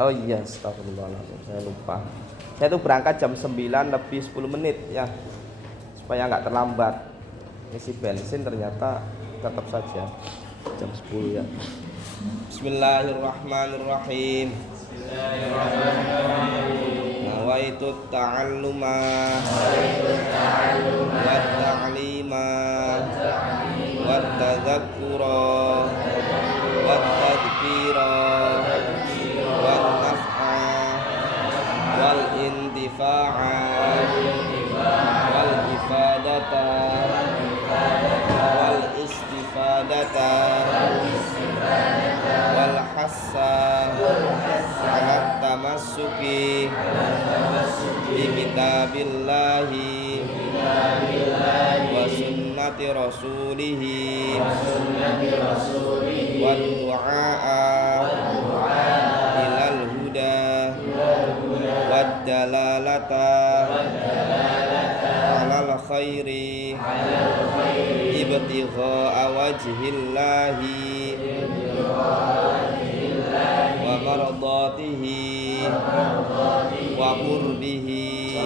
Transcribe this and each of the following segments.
Oh iya, astagfirullahaladzim, saya lupa. Saya tuh berangkat jam 9 lebih 10 menit ya, supaya nggak terlambat. Isi bensin ternyata tetap saja jam 10 ya. Bismillahirrahmanirrahim. Nawaitu ta'alluma wa ta'lima wa tadzakkura wa tadhkira wa naf'a wal intifa'a wal ifadata wal istifadata wal hassa ala tamassuki bi kitabillahi wa sunnati rasulihi wa du'a ilal huda wa dalalata alal khairi ibtigha'a wajhillahi wa mardatihi wa qurbihi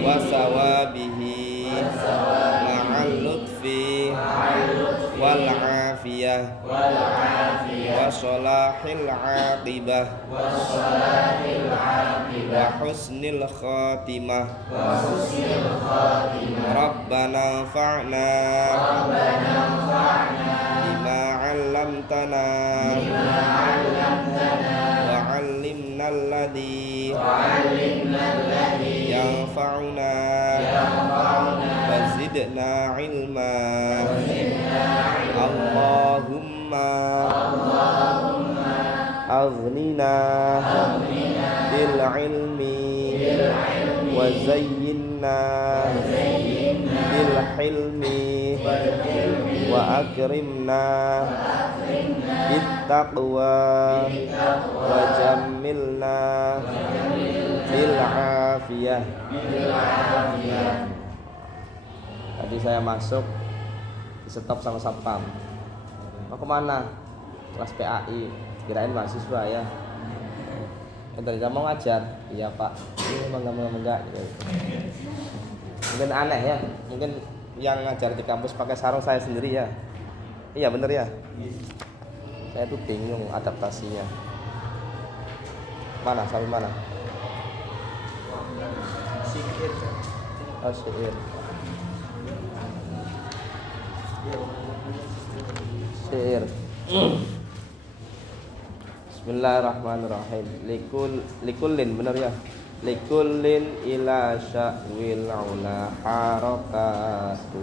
wa sawabihi ma'al lutfi wal afiyah wa salahil aqibah wa husnil khatimah. Rabbana fa'na bima 'allamtana wa 'allimna alladhi yanfa'una wa zidna 'ilma. Allahumma aghnina bil 'ilmi wa zayyinna bil hilmi wa akrimna bit taqwa wa jammilna bil afiyah. Tadi saya masuk di stop sama satpam. Mau kemana? Kelas PAI. Kirain mahasiswa ya. Tadi mau ngajar. Iya pak. Enggak. Mungkin aneh ya. Mungkin yang ngajar di kampus pakai sarung saya sendiri ya. Iya bener ya. Saya tuh bingung adaptasinya. Mana? Sampai mana? Sihir. Oh sihir. Sihir. Bismillahirrahmanirrahim. Likullin bener ya. Likullin ila sya'wil ula harakatu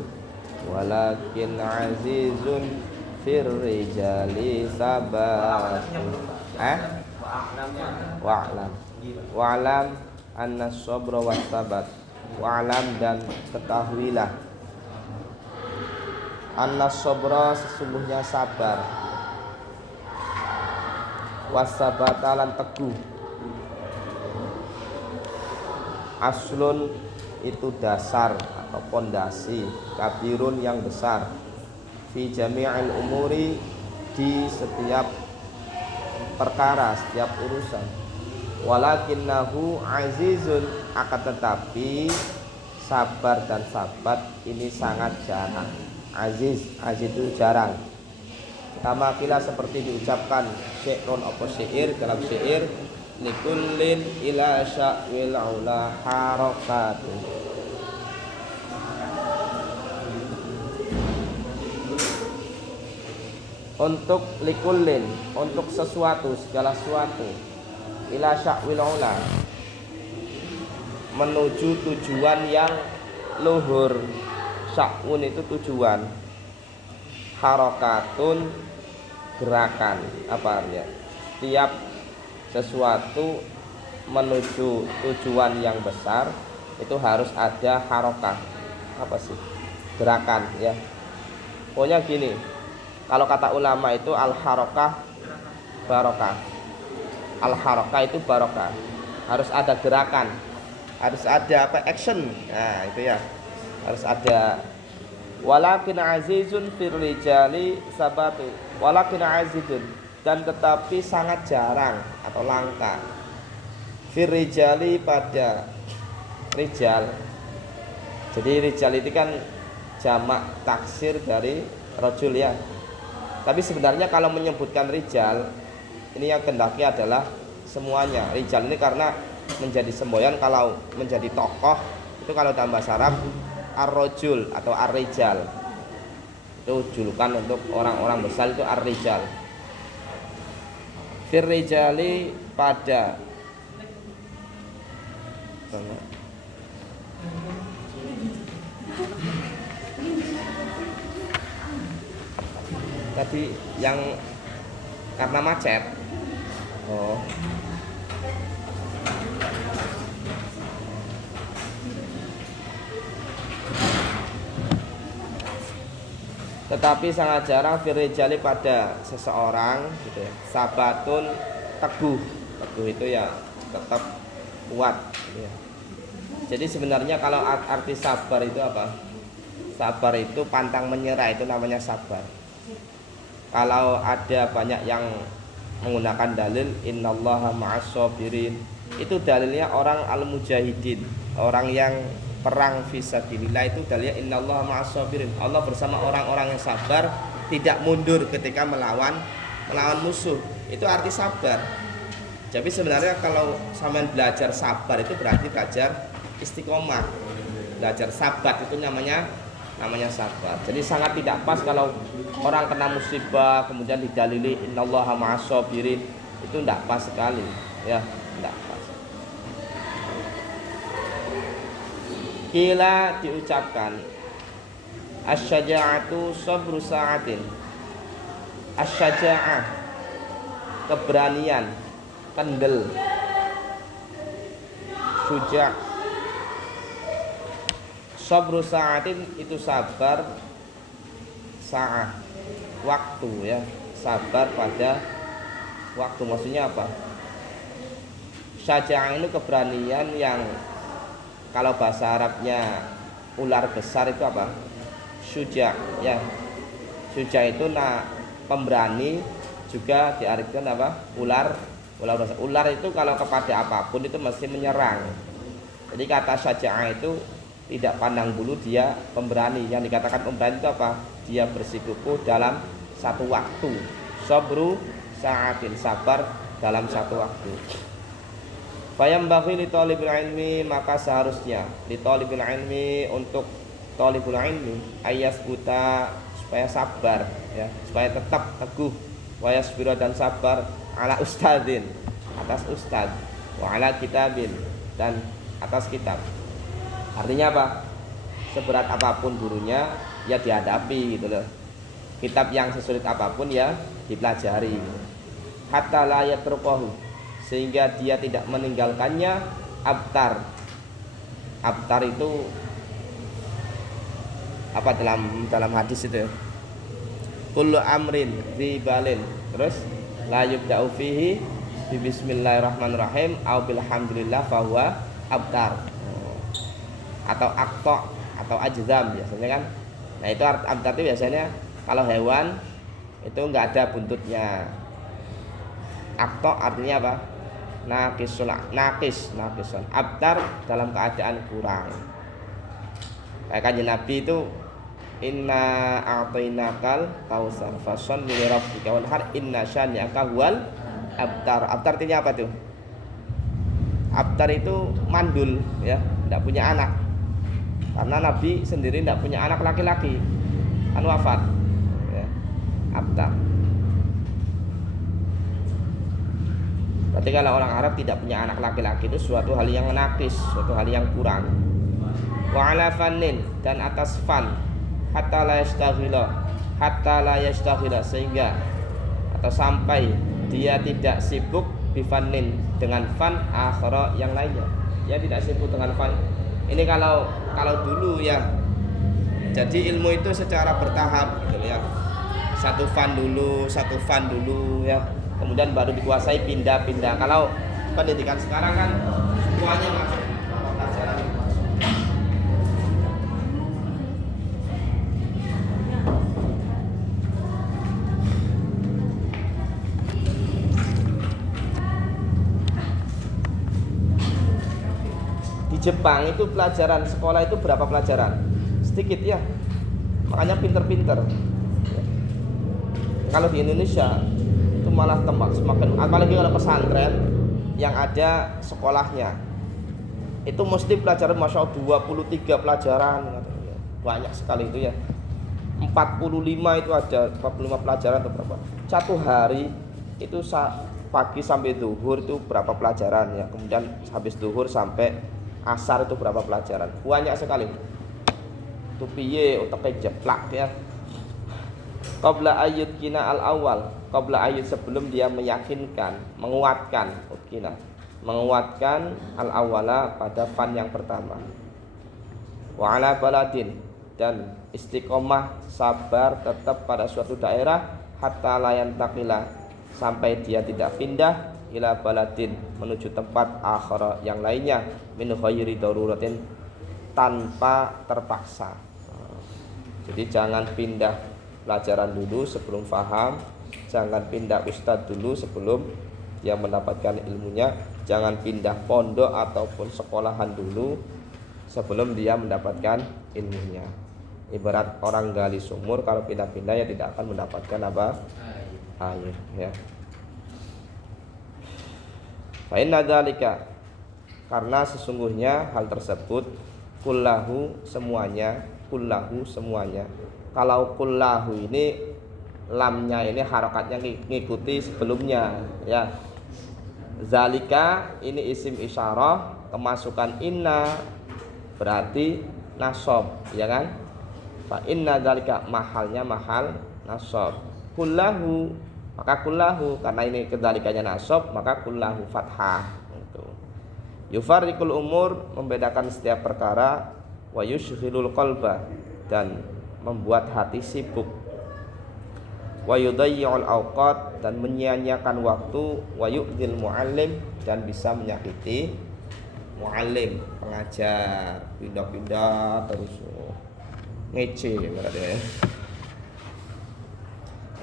walakin azizun fir rijali sabatu. Wa'lam anna sabra wa sabat. Wa'lam dan ketahuilah anna sabra sesungguhnya sabar, wasabata lan teguh. Aslun itu dasar atau pondasi, kabirun yang besar, fi jami'il umuri di setiap perkara, setiap urusan. Walakinnahu azizun, akan tetapi sabar dan sabat ini sangat jarang. Aziz itu jarang. Kama kila seperti diucapkan syi'run apa syair dalam syair, likullin ila sya'wil ula harakatu. Untuk likullin, untuk sesuatu, segala sesuatu, ila sya'wil ula, menuju tujuan yang luhur. Sya'un itu tujuan, harakatun gerakan. Apa artinya? Tiap sesuatu menuju tujuan yang besar itu harus ada harakah. Apa sih? Gerakan ya. Pokoknya gini, kalau kata ulama itu al harakah barokah. Al harakah itu barokah. Harus ada gerakan, harus ada apa? Action. Nah itu ya, harus ada. Walakin azizun fir rijali sabatu. Walakin azizun, dan tetapi sangat jarang atau langka. Firrijali pada rijal. Jadi rijal itu kan jamak taksir dari rajul ya. Tapi sebenarnya kalau menyebutkan rijal, ini yang kendaki adalah semuanya. Rijal ini karena menjadi semboyan, kalau menjadi tokoh itu kalau dalam bahasa Arab ar-rajul atau ar-rijal. Itu julukan untuk orang-orang besar, itu ar-rijal. Firrijali pada tadi yang karena macet. Oh. Tetapi sangat jarang firrijali pada seseorang gitu ya. Sabatun teguh. Teguh itu ya tetap kuat gitu ya. Jadi sebenarnya kalau arti sabar itu apa? Sabar itu pantang menyerah, itu namanya sabar. Kalau ada banyak yang menggunakan dalil innallaha ma'as-sabirin, itu dalilnya orang al-mujahidin, orang yang perang fisabilillah, itu dalilnya innallaha ma'as-sabirin. Allah bersama orang-orang yang sabar, tidak mundur ketika melawan musuh. Itu arti sabar. Jadi sebenarnya kalau sampean belajar sabar itu berarti belajar istiqomah. Belajar sabat itu namanya sabar. Jadi sangat tidak pas kalau orang kena musibah kemudian didalili innallaha ma'as-sabirin, itu tidak pas sekali ya, tidak pas. Kila diucapkan asy-syaja'atu sabru sa'atin. Asy-syaja'ah keberanian, kendel. Syuja'. Sabru sa'atin itu sabar sa'ah, waktu ya, sabar pada waktu. Maksudnya apa? Syaja'ah itu keberanian yang kalau bahasa Arabnya ular besar itu apa? Syuja' ya. Syuja' itu pemberani, juga diartikan apa? Ular besar. Ular itu kalau kepada apapun itu mesti menyerang. Jadi kata syaja'ah itu tidak pandang bulu, dia pemberani. Yang dikatakan pemberani itu apa? Dia bersikukuh dalam satu waktu. Sabru sa'atin, sabar dalam satu waktu. Fayam bagi li talibul ilmi, maka seharusnya li talibul ilmi, untuk talibul ilmi, ayas buta, supaya sabar ya, supaya tetap teguh, wayasbiro, dan sabar, ala ustadzin, atas ustadz, wa ala kitabin, dan atas kitab. Artinya apa? Seberat apapun gurunya ya dihadapi gitu loh. Kitab yang sesulit apapun ya dipelajari. Hatta la yatrukahu, sehingga dia tidak meninggalkannya. Abtar. Abtar itu apa dalam hadis itu ya? Kullu amrin ribalin. Terus la yubda'u fihi bi bismillahirrahmanirrahim au bilhamdulillah fahuwa abtar. Atau akto atau ajzam biasanya kan. Nah itu abtar itu biasanya kalau hewan itu enggak ada buntutnya. Akto artinya apa? Nakis. Abtar dalam keadaan kurang. Kayak kanjeng Nabi itu inna a'tainakal kautsar fasholli li rabbika wanhar inna syani'aka huwal abtar. Abtar artinya apa tuh? Abtar itu mandul ya, tidak punya anak. Karena Nabi sendiri tidak punya anak laki-laki, kan wafat ya. Abtar. Berarti kalau orang Arab tidak punya anak laki-laki itu suatu hal yang nakis, suatu hal yang kurang. Wa ala fannin, dan atas fan, hatta la yastaghila, sehingga atau sampai dia tidak sibuk bifannin, dengan fan akhara yang lainnya. Dia tidak sibuk dengan fan. Ini kalau dulu ya. Jadi ilmu itu secara bertahap gitu ya. Satu fan dulu ya. Kemudian baru dikuasai pindah-pindah. Kalau pendidikan sekarang kan semuanya masuk pelajaran. Jepang itu pelajaran sekolah itu berapa pelajaran? Sedikit ya. Makanya pinter-pinter. Kalau di Indonesia itu malah semakin, apalagi kalau pesantren yang ada sekolahnya itu mesti pelajaran masya Allah 23 pelajaran, banyak sekali itu ya. 45 itu ada 45 pelajaran atau berapa? Satu hari itu pagi sampai zuhur itu berapa pelajaran ya. Kemudian habis zuhur sampai asar itu berapa pelajaran? Banyak sekali. Itu piye otaknya jeplak ya. Qabla ayyud kina al awal, qabla ayyud sebelum dia meyakinkan, menguatkan al awala pada fan yang pertama. Wa ala baladin, dan istiqomah sabar tetap pada suatu daerah hatta layan takila, sampai dia tidak pindah ila baladin menuju tempat akhara yang lainnya min ghairi daruratin, tanpa terpaksa. Jadi jangan pindah pelajaran dulu sebelum paham, jangan pindah ustadz dulu sebelum dia mendapatkan ilmunya, jangan pindah pondok ataupun sekolahan dulu sebelum dia mendapatkan ilmunya. Ibarat orang gali sumur, kalau pindah-pindah ya tidak akan mendapatkan apa? Air ya. Fa inna dzalika, karena sesungguhnya hal tersebut kullahu semuanya. Kalau kullahu ini lamnya ini harokatnya ngikuti sebelumnya ya. Zalika ini isim isyarah, kemasukan inna berarti nasab ya kan. Fa inna zalika mahalnya mahal nasab. Kullahu, maka kullahu karena ini kedzalikanya nasab, maka kullahu fathah itu. Yufarriqul umur, membedakan setiap perkara, wa yushghilul qalba, dan membuat hati sibuk, wa yudayyi'ul awqat, dan menyia-nyiakan waktu, wa yu'dhil muallim, dan bisa menyakiti muallim, pengajar, pindah-pindah terus ngece berarti ya.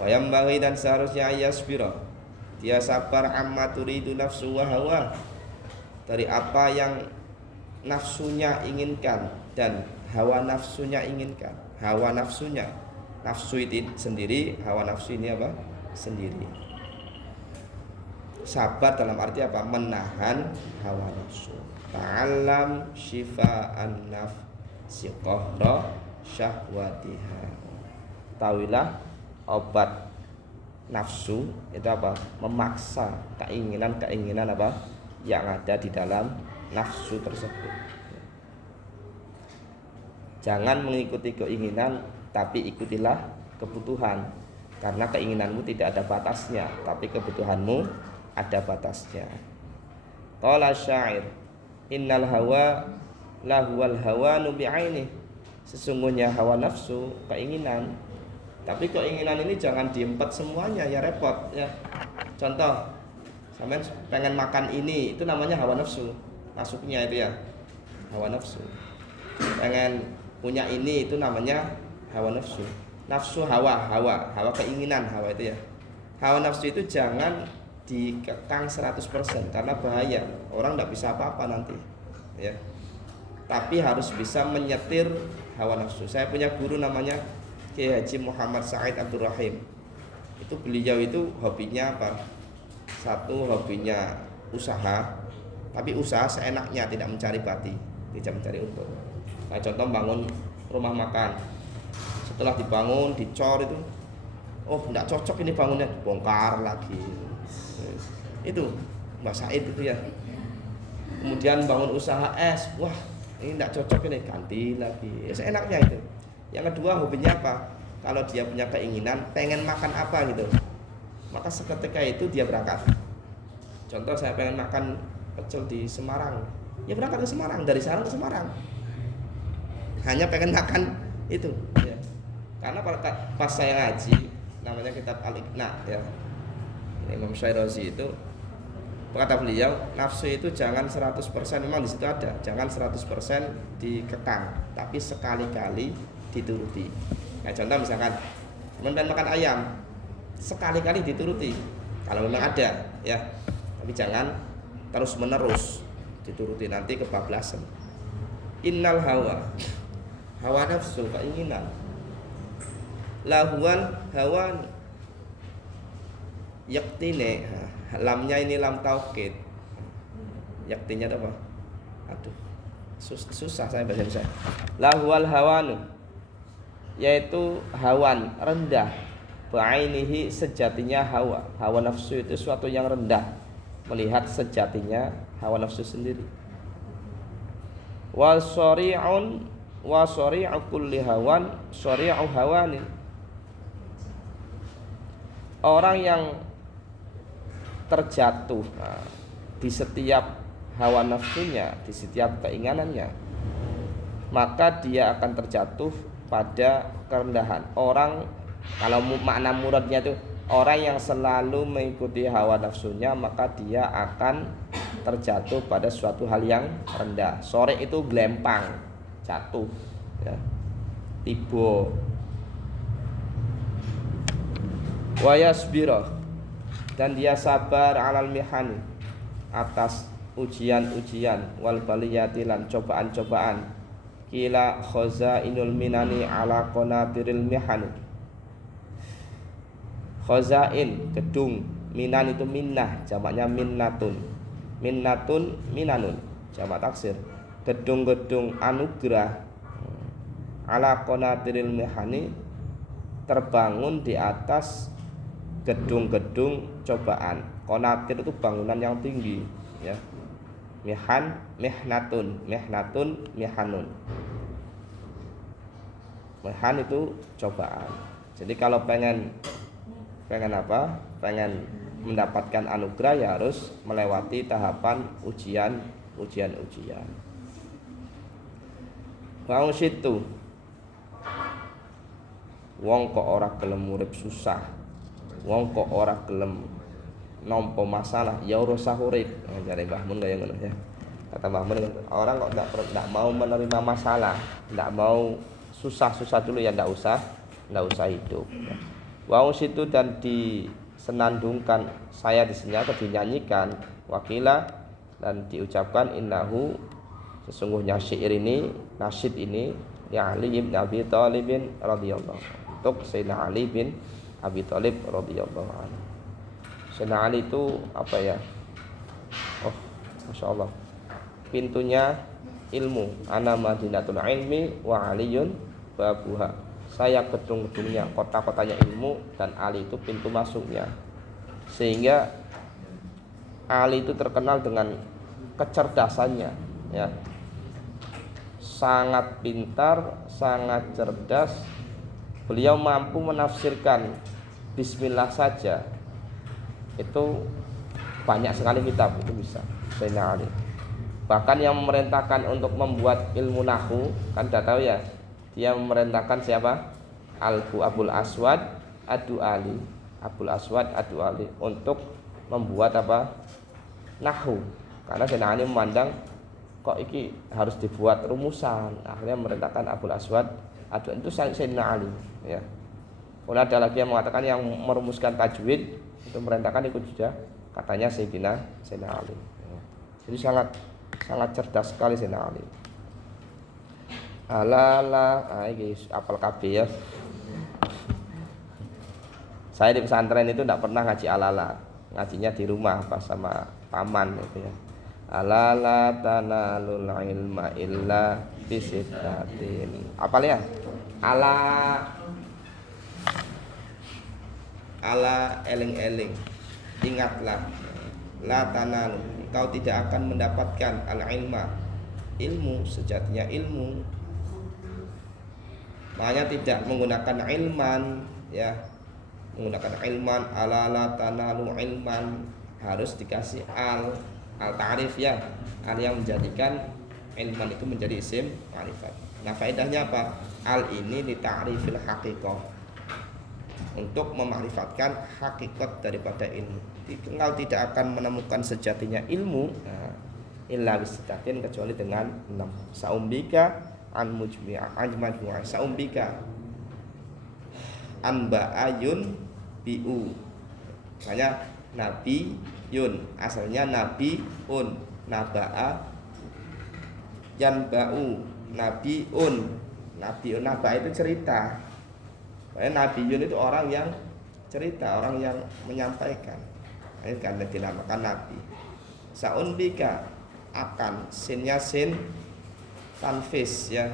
Wa yambaghi, dan seharusnya yasbira, dia sabar amma turidu nafsu wa hawa, dari apa yang nafsunya inginkan dan hawa nafsunya inginkan. Hawa nafsunya, nafsu itu sendiri, hawa nafsu ini apa? Sendiri. Sabar dalam arti apa? Menahan hawa nafsu. Ta'allam shifa'an nafsi qahra syahwatiha. Tahuilah obat nafsu itu apa? Memaksa keinginan apa? Yang ada di dalam nafsu tersebut. Jangan mengikuti keinginan, tapi ikutilah kebutuhan. Karena keinginanmu tidak ada batasnya, tapi kebutuhanmu ada batasnya. Qala syair, innal hawa lahuwal hawanu bi'aini. Sesungguhnya hawa nafsu keinginan, tapi keinginan ini jangan diempet semuanya, ya repot ya. Contoh, sampean pengen makan ini, itu namanya hawa nafsu. Masuknya itu ya, hawa nafsu. Pengen punya ini, itu namanya hawa nafsu. Nafsu hawa keinginan, hawa itu ya. Hawa nafsu itu jangan dikekang 100% karena bahaya. Orang tidak bisa apa-apa nanti ya. Tapi harus bisa menyetir hawa nafsu. Saya punya guru namanya Kiai Haji Muhammad Said Abdul Rahim. Itu beliau itu hobinya apa? Satu hobinya usaha, tapi usaha seenaknya, tidak mencari bati, tidak mencari untung. Nah, contoh bangun rumah makan, setelah dibangun dicor itu, oh tidak cocok ini bangunnya, bongkar lagi. Itu Mbak Said itu ya. Kemudian bangun usaha es, wah ini tidak cocok ini, ganti lagi. Ya, seenaknya itu. Yang kedua hobinya apa? Kalau dia punya keinginan pengen makan apa gitu, maka seketika itu dia berangkat. Contoh saya pengen makan pecel di Semarang, ya berangkat ke Semarang, dari Semarang ke Semarang. Hanya pengen makan itu ya. Karena pas saya ngaji namanya kitab Al-Iqna ya, Imam Syarazi itu kata beliau, nafsu itu jangan 100%, memang di situ ada, jangan 100% dikekang, tapi sekali-kali dituruti. Nah, contoh misalkan pengen makan ayam, sekali-kali dituruti kalau memang ada ya, tapi jangan terus-menerus dituruti, nanti kebablasan Innal hawa nafsu keinginan, lahuan hawan yaktine, lamnya ini lam taukid. Yaktinya apa? Aduh, susah saya bahasa Indonesia. Lahual hawanu, yaitu hawan rendah. Ba'ainihi, sejatinya hawa nafsu itu suatu yang rendah. Melihat sejatinya hawa nafsu sendiri. Wa syari'un wa syari'u kulli hawan syari'u hawani. Orang yang terjatuh di setiap hawa nafsunya, di setiap keinginannya, maka dia akan terjatuh pada kerendahan. Orang, kalau makna muradnya itu orang yang selalu mengikuti hawa nafsunya, maka dia akan terjatuh pada suatu hal yang rendah. Sore itu glempang, jatuh, ya. Tibo. Wa yasbira, dan dia sabar alal mihani, atas ujian-ujian, wal baliyati, lan cobaan-cobaan. Kila khazainul minani ala qanatiril mihani. Khazain gedung, minan itu minnah, jamaknya minnatun. Minnatun minanun, jamak taksir. Gedung-gedung anugerah ala qanatiril mihani, terbangun di atas gedung-gedung cobaan. Qanatir itu bangunan yang tinggi, ya. Mihan, mihnatun, mihanun. Mihan itu cobaan. Jadi kalau pengen apa? Pengen mendapatkan anugerah, ya harus melewati tahapan ujian. Wong situ, wong kok ora gelem urip susah, wong kok ora gelem nampa masalah, ya ora usah urip. Jare Mbah Mun kaya ngono ya. Kata Mbah Mun, orang kok enggak mau menerima masalah, enggak mau susah-susah dulu, ya enggak usah hidup. Wong situ, dan disenandungkan, saya disini atau dinyanyikan, wakila, dan diucapkan innahu, sesungguhnya syair ini, nasyid ini, ya Ali bin Abi Thalib radhiyallahu anhu, untuk Sayyidina Ali bin Abi Thalib radhiyallahu anhu. Sayyidina Ali itu apa ya? Oh, Masya Allah, pintunya ilmu. Ana madinatul ilmi wa aliyun babuha. Saya gedung-gedungnya, kota-kotanya ilmu, dan Ali itu pintu masuknya. Sehingga Ali itu terkenal dengan kecerdasannya, ya. Sangat pintar, sangat cerdas. Beliau mampu menafsirkan bismillah saja. Itu banyak sekali kitab itu bisa Sayyidina Ali. Bahkan yang memerintahkan untuk membuat ilmu nahwu, kan sudah tahu ya, dia memerintahkan siapa? Abul Aswad Ad-Du'ali. Abul Aswad Ad-Du'ali untuk membuat apa? Nahwu. Karena Sayyidina Ali memandang kok iki harus dibuat rumusan. Akhirnya memerintahkan Abul Aswad Ad-Du'ali, itu Sayyidina Ali, ya. Kemudian ada lagi yang mengatakan yang merumuskan tajwid, itu memerintahkan ikut juga, katanya Sayyidina Ali. Jadi sangat cerdas sekali Sayyidina Ali. Alala, ini apal kabeh ya. Saya di pesantren itu tidak pernah ngaji alala, ngajinya di rumah pas sama paman itu ya. Alala tanalul ilma illa bisittatin. Apal ya? Ala eling-eling, ingatlah, la tanalu, engkau tidak akan mendapatkan al-ilma, ilmu, sejatinya ilmu. Makanya tidak menggunakan ilman, ya, menggunakan ilman, ala la tanalu ilman, harus dikasih al ta'rif, ya, al yang menjadikan ilman itu menjadi isim ma'rifat. Nah, faedahnya apa? Al ini li ta'rifil haqiqah, untuk memarifatkan hakikat daripada ilmu. Engkau tidak akan menemukan sejatinya ilmu illa bisittatin, kecuali dengan 6. Saumbika an mujmi'a an majmu'a, saumbika an ba'ayun bi'u. Makanya nabi yun, asalnya nabi un, naba'a yan ba'u, nabiun. Nabiun naba itu cerita. Nabiun itu orang yang cerita, orang yang menyampaikan. Ini kan dinamakan nabi. Saunbika akan sinnya sin tanfis ya.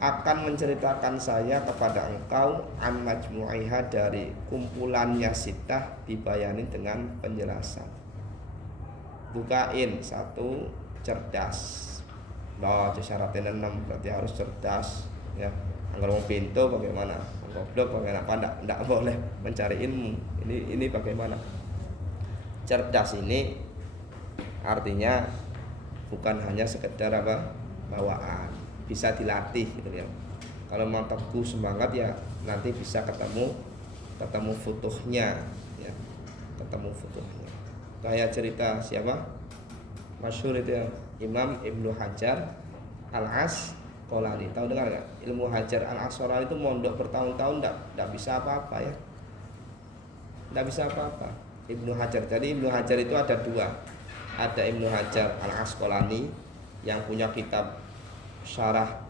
Akan menceritakan saya kepada engkau an majmu'iha dari kumpulannya sitah dibayani dengan penjelasan. Bukain satu cerdas. Nah, syaratnya 6 berarti harus cerdas ya. Kalau mau pintu bagaimana? Goblok bagaimana? Enggak boleh mencari ilmu. Ini bagaimana? Cerdas ini artinya bukan hanya sekedar bawaan, bisa dilatih gitu ya. Kalau mau teguh semangat ya nanti bisa ketemu futuhnya ya. Ketemu futuhnya. Kayak cerita siapa? Masyhur itu ya, Imam Ibnu Hajar Al-Asqalani. Tahu dengar enggak? Ilmu Hajar Al-Asqalani itu mondok bertahun-tahun enggak bisa apa-apa ya. Enggak bisa apa-apa. Ibnu Hajar. Jadi Ibnu Hajar itu ada dua. Ada Ibnu Hajar Al-Asqalani yang punya kitab Syarah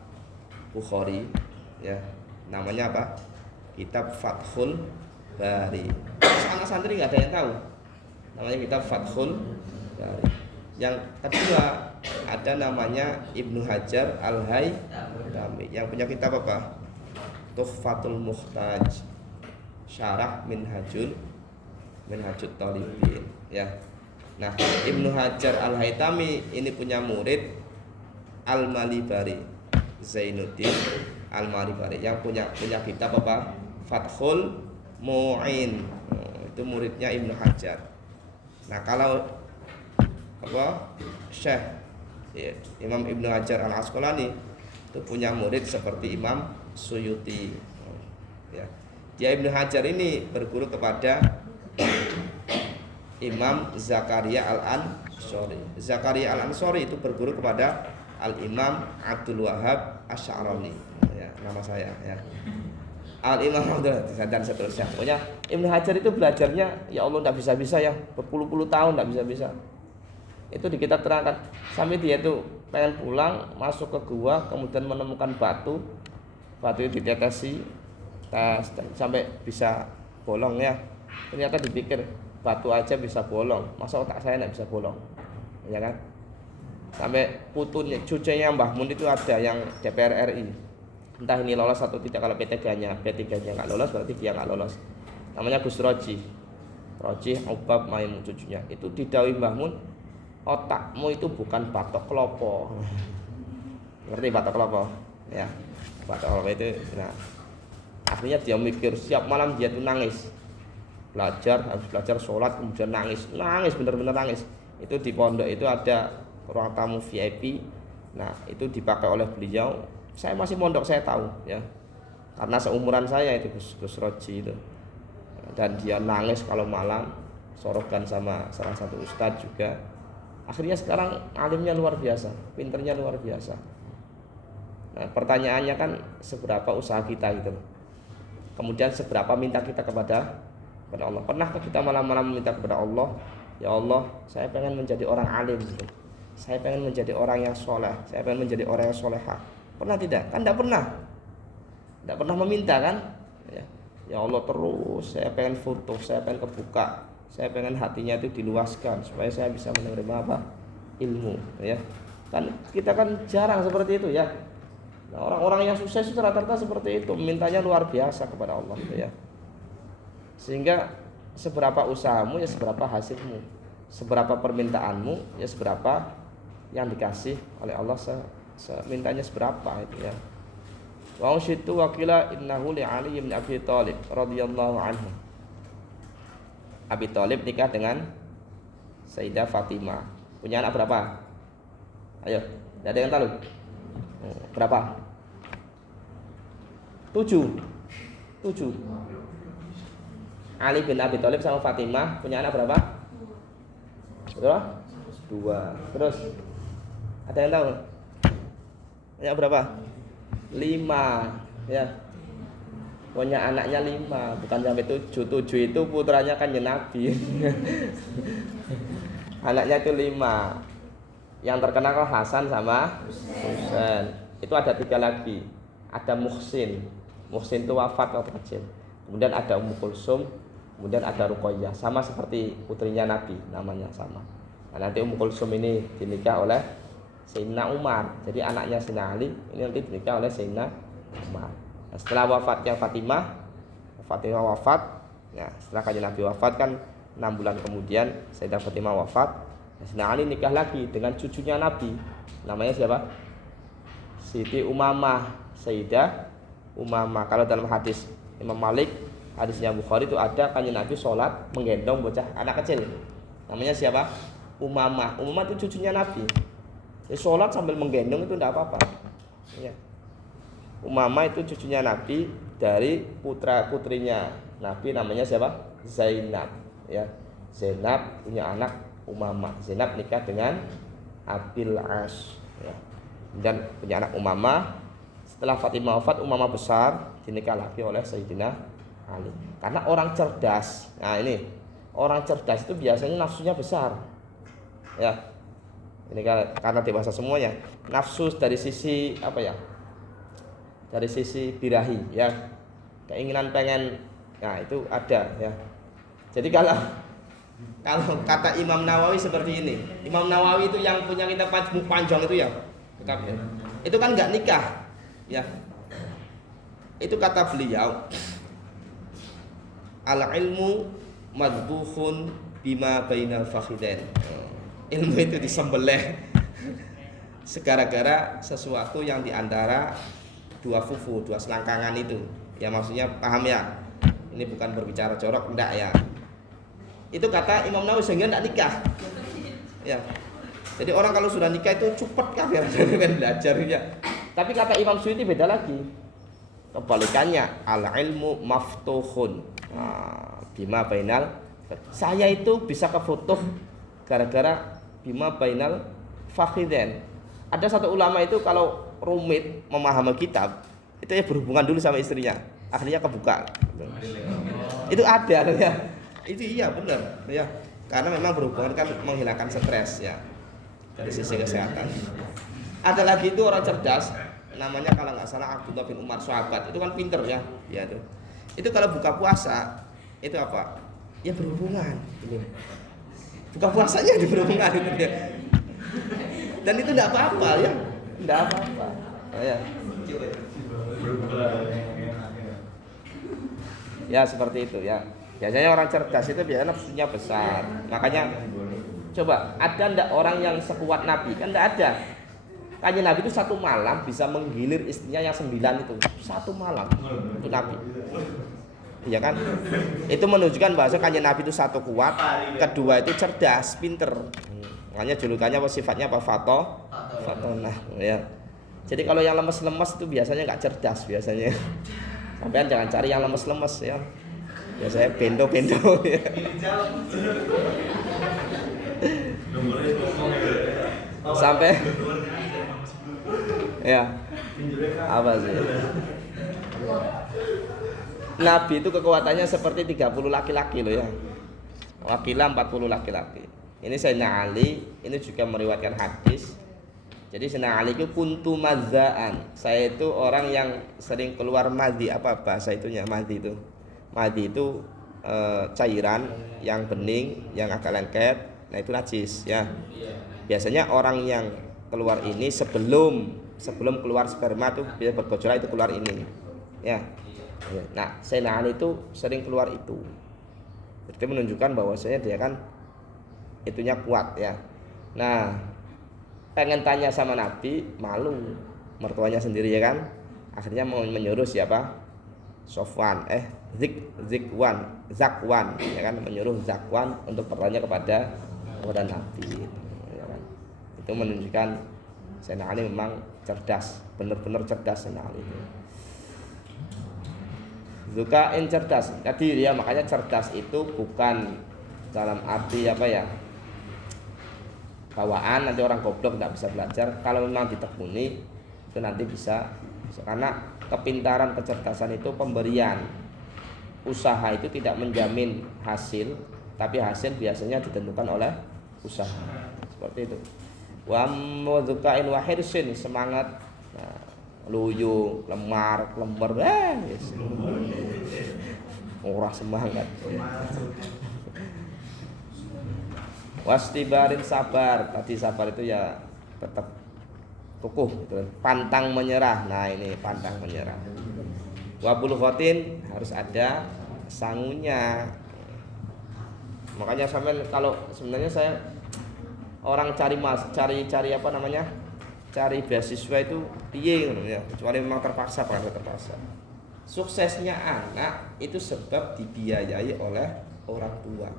Bukhari ya. Namanya apa? Kitab Fathul Bari. Anak santri enggak ada yang tahu. Namanya kitab Fathul Bari. Yang kedua ada namanya Ibnu Hajar Al-Haytami yang punya kitab apa? Tuhfatul Muhtaj Syarah Minhajut Talibin ya. Nah, Ibnu Hajar Al-Haytami ini punya murid Al-Malibari, Zainuddin Al-Malibari yang punya kitab apa? Fathul Mu'in. Itu muridnya Ibnu Hajar. Nah, kalau Syekh ya, Imam Ibnu Hajar Al-Asqalani itu punya murid seperti Imam Suyuti ya. Dia Ibnu Hajar ini berguru kepada Imam Zakaria Al-Ansori. Zakaria Al-Ansori itu berguru kepada Al-Imam Abdul Wahab Asy'arani ya, nama saya ya. Al-Imam Abdul dan seterusnya. Pokoknya Ibnu Hajar itu belajarnya ya Allah enggak bisa-bisa ya, berpuluh-puluh tahun enggak bisa-bisa. Itu di kitab terangkan sampai dia itu pengen pulang masuk ke gua kemudian menemukan batu itu ditetesi tes sampai bisa bolong ya. Ternyata dipikir batu aja bisa bolong, masa otak saya enggak bisa bolong ya kan. Sampai putunya cucunya Mbah Mun itu ada yang DPR RI, entah ini lolos atau tidak. Kalau P3-nya nggak lolos berarti dia nggak lolos. Namanya Gus Roji Ubab Maimun cucunya. Itu didhawuhi Mbah Mun, otakmu itu bukan batok klopo. Ngerti batok klopo? Ya, batok klopo itu. Nah, akhirnya dia mikir, siap malam dia tuh nangis. Habis belajar sholat kemudian nangis bener-bener nangis. Itu di pondok itu ada ruang tamu VIP. Nah, itu dipakai oleh beliau. Saya masih mondok, saya tahu ya. Karena seumuran saya itu Gus Roji itu. Dan dia nangis kalau malam, sorogan sama salah satu ustadz juga. Akhirnya sekarang alimnya luar biasa, pinternya luar biasa. Nah, pertanyaannya kan seberapa usaha kita gitu. Kemudian seberapa minta kita kepada Allah. Pernahkah kita malam-malam meminta kepada Allah, ya Allah, saya pengen menjadi orang alim gitu. Saya pengen menjadi orang yang soleh, saya pengen menjadi orang yang solehah. Pernah tidak? Kan tidak pernah meminta kan? Ya Allah terus, saya pengen foto, saya pengen kebuka, saya pengen hatinya itu diluaskan supaya saya bisa menerima apa? Ilmu ya. Kan kita kan jarang seperti itu ya. Nah, orang-orang yang sukses itu rata-rata seperti itu, mintanya luar biasa kepada Allah gitu ya. Sehingga seberapa usahamu ya seberapa hasilmu, seberapa permintaanmu ya seberapa yang dikasih oleh Allah, mintanya seberapa itu ya. Wa usyitu wakila innahu li Ali bin Abi Thalib radhiyallahu anhu. Abi Thalib nikah dengan Sayyidah Fatimah. Punya anak berapa? Ayo, tidak ada yang tahu. Berapa? 7. Ali bin Abi Thalib sama Fatimah punya anak berapa? Berapa? 2. Terus ada yang tahu? Punya berapa? 5 ya. Punya anaknya 5, bukan sampai 7. 7 itu putranya kan Nabi. Anaknya itu 5. Yang terkenal Hasan sama Husain. itu ada 3 lagi. Ada Muhsin. Muhsin itu wafat waktu kecil. Kemudian ada Ummu Kulsum, kemudian ada Ruqayyah. Sama seperti putrinya Nabi, namanya sama. Nah, nanti Ummu Kulsum ini dinikah oleh Sayyidina Umar. Jadi anaknya Sayyidina Ali ini nanti dinikah oleh Sayyidina Umar. Nah, setelah wafatnya Fatimah wafat. Ya, setelah kanjeng Nabi wafat kan 6 bulan kemudian Sayyidah Fatimah wafat. Sayyidina Ali nikah lagi dengan cucunya Nabi. Namanya siapa? Siti Umamah, Sayyidah Umamah. Kalau dalam hadis Imam Malik, hadisnya Bukhari itu ada kanjeng Nabi sholat menggendong bocah anak kecil. Namanya siapa? Umamah. Umamah itu cucunya Nabi. Jadi sholat sambil menggendong itu tidak apa-apa. Ya. Umamah itu cucunya Nabi dari putra putrinya Nabi, namanya siapa? Zainab. Ya, Zainab punya anak Umamah. Zainab nikah dengan Abil As. Ya. Dan punya anak Umamah. Setelah Fatimah wafat, Umamah besar dinikah lagi oleh Sayyidina Ali. Karena orang cerdas. Nah ini orang cerdas itu biasanya nafsunya besar. Ya. Ini karena dewasa semuanya. Nafsu dari sisi apa ya? Dari sisi birahi, ya, keinginan pengen, nah itu ada, ya. Jadi kalau kata Imam Nawawi seperti ini, Imam Nawawi itu yang punya kitab Majmu' panjang itu ya, itu kan nggak nikah, ya. Itu kata beliau, al ilmu madbuhun bima bainal fakhidain. Ilmu itu disembelih segara-gara sesuatu yang diantara dua fufu, 2 selangkangan itu. Ya maksudnya paham ya. Ini bukan berbicara jorok, enggak ya. Itu kata Imam Nawawi sehingga enggak nikah. Ya. Jadi orang kalau sudah nikah itu cepet kafir dengan belajarnya. Tapi kata Imam Suyuti beda lagi. Kebalikannya, al ilmu maftuhun. Bima bainal. Saya itu bisa kefutuh gara-gara bima bainal fakhidain. Ada satu ulama itu kalau rumit memahami kitab itu ya berhubungan dulu sama istrinya, akhirnya kebuka. Itu ada ya. Itu iya benar ya. Karena memang berhubungan kan menghilangkan stres ya dari sisi kesehatan. Ada lagi itu orang cerdas, namanya kalau nggak salah Abdullah bin Umar sahabat. Itu kan pinter ya. Ya tuh. Itu kalau buka puasa itu apa? Ya berhubungan. Buka puasanya di berhubungan itu ya. Dan itu tidak apa-apa ya. Tidak apa-apa. Ya. Ya seperti itu ya. Biasanya orang cerdas itu biasanya nafsunya besar. Makanya coba ada ndak orang yang sekuat Nabi? Kan ndak ada. Kanjeng Nabi itu satu malam bisa menggilir istrinya yang 9 itu. Satu malam itu Nabi. Iya kan? Itu menunjukkan bahwa kanjeng Nabi itu satu kuat, kedua itu cerdas, pinter. Makanya julukannya apa, sifatnya apa? Fatonah ya. Jadi kalau yang lemes-lemes itu biasanya nggak cerdas biasanya. Sampean jangan cari yang lemes-lemes ya. Biasanya bendo-bendo ya. Sampai ya. Apa sih? Nabi itu kekuatannya seperti 30 laki-laki loh ya. Wakilah 40 laki-laki. Ini Sayyidina Ali, ini juga meriwayatkan hadis. Jadi Sayyidina Ali itu kuntu mazzaan. Saya itu orang yang sering keluar madhi. Apa bahasa itunya madhi itu? Madhi itu cairan yang bening, yang agak lengket. Nah itu najis ya. Biasanya orang yang keluar ini sebelum keluar sperma tuh bisa bergejolak itu keluar ini. Ya. Nah Sayyidina Ali itu sering keluar itu. Jadi menunjukkan bahwasanya dia kan itunya kuat ya. Nah pengen tanya sama Nabi, malu mertuanya sendiri ya kan. Akhirnya mau menyuruh siapa? Zakwan ya kan, menyuruh Zakwan untuk bertanya kepada Nabi ya kan. Itu menunjukkan Sayyidina Ali memang cerdas, benar-benar cerdas Sayyidina Ali itu. Zukain cerdas. Tadi ya makanya cerdas itu bukan dalam arti apa ya? Bawaan nanti orang goblok nggak bisa belajar. Kalau memang ditekuni itu nanti bisa. Karena kepintaran, kecerdasan itu pemberian. Usaha itu tidak menjamin hasil, tapi hasil biasanya ditentukan oleh usaha. Seperti itu. Wa mudzukain wa hirsin, semangat. Nah, Luyu, lemar, lember, yes. Ora semangat. Wastibarin sabar. Tadi sabar itu ya tetap kukuh gitu. Pantang menyerah. Nah, ini pantang menyerah. Wabul khotin harus ada sangunya. Makanya sampai kalau sebenarnya saya orang cari apa namanya? Cari beasiswa itu piye ya, kecuali memang terpaksa, bukan terpaksa. Suksesnya anak itu sebab dibiayai oleh orang tua.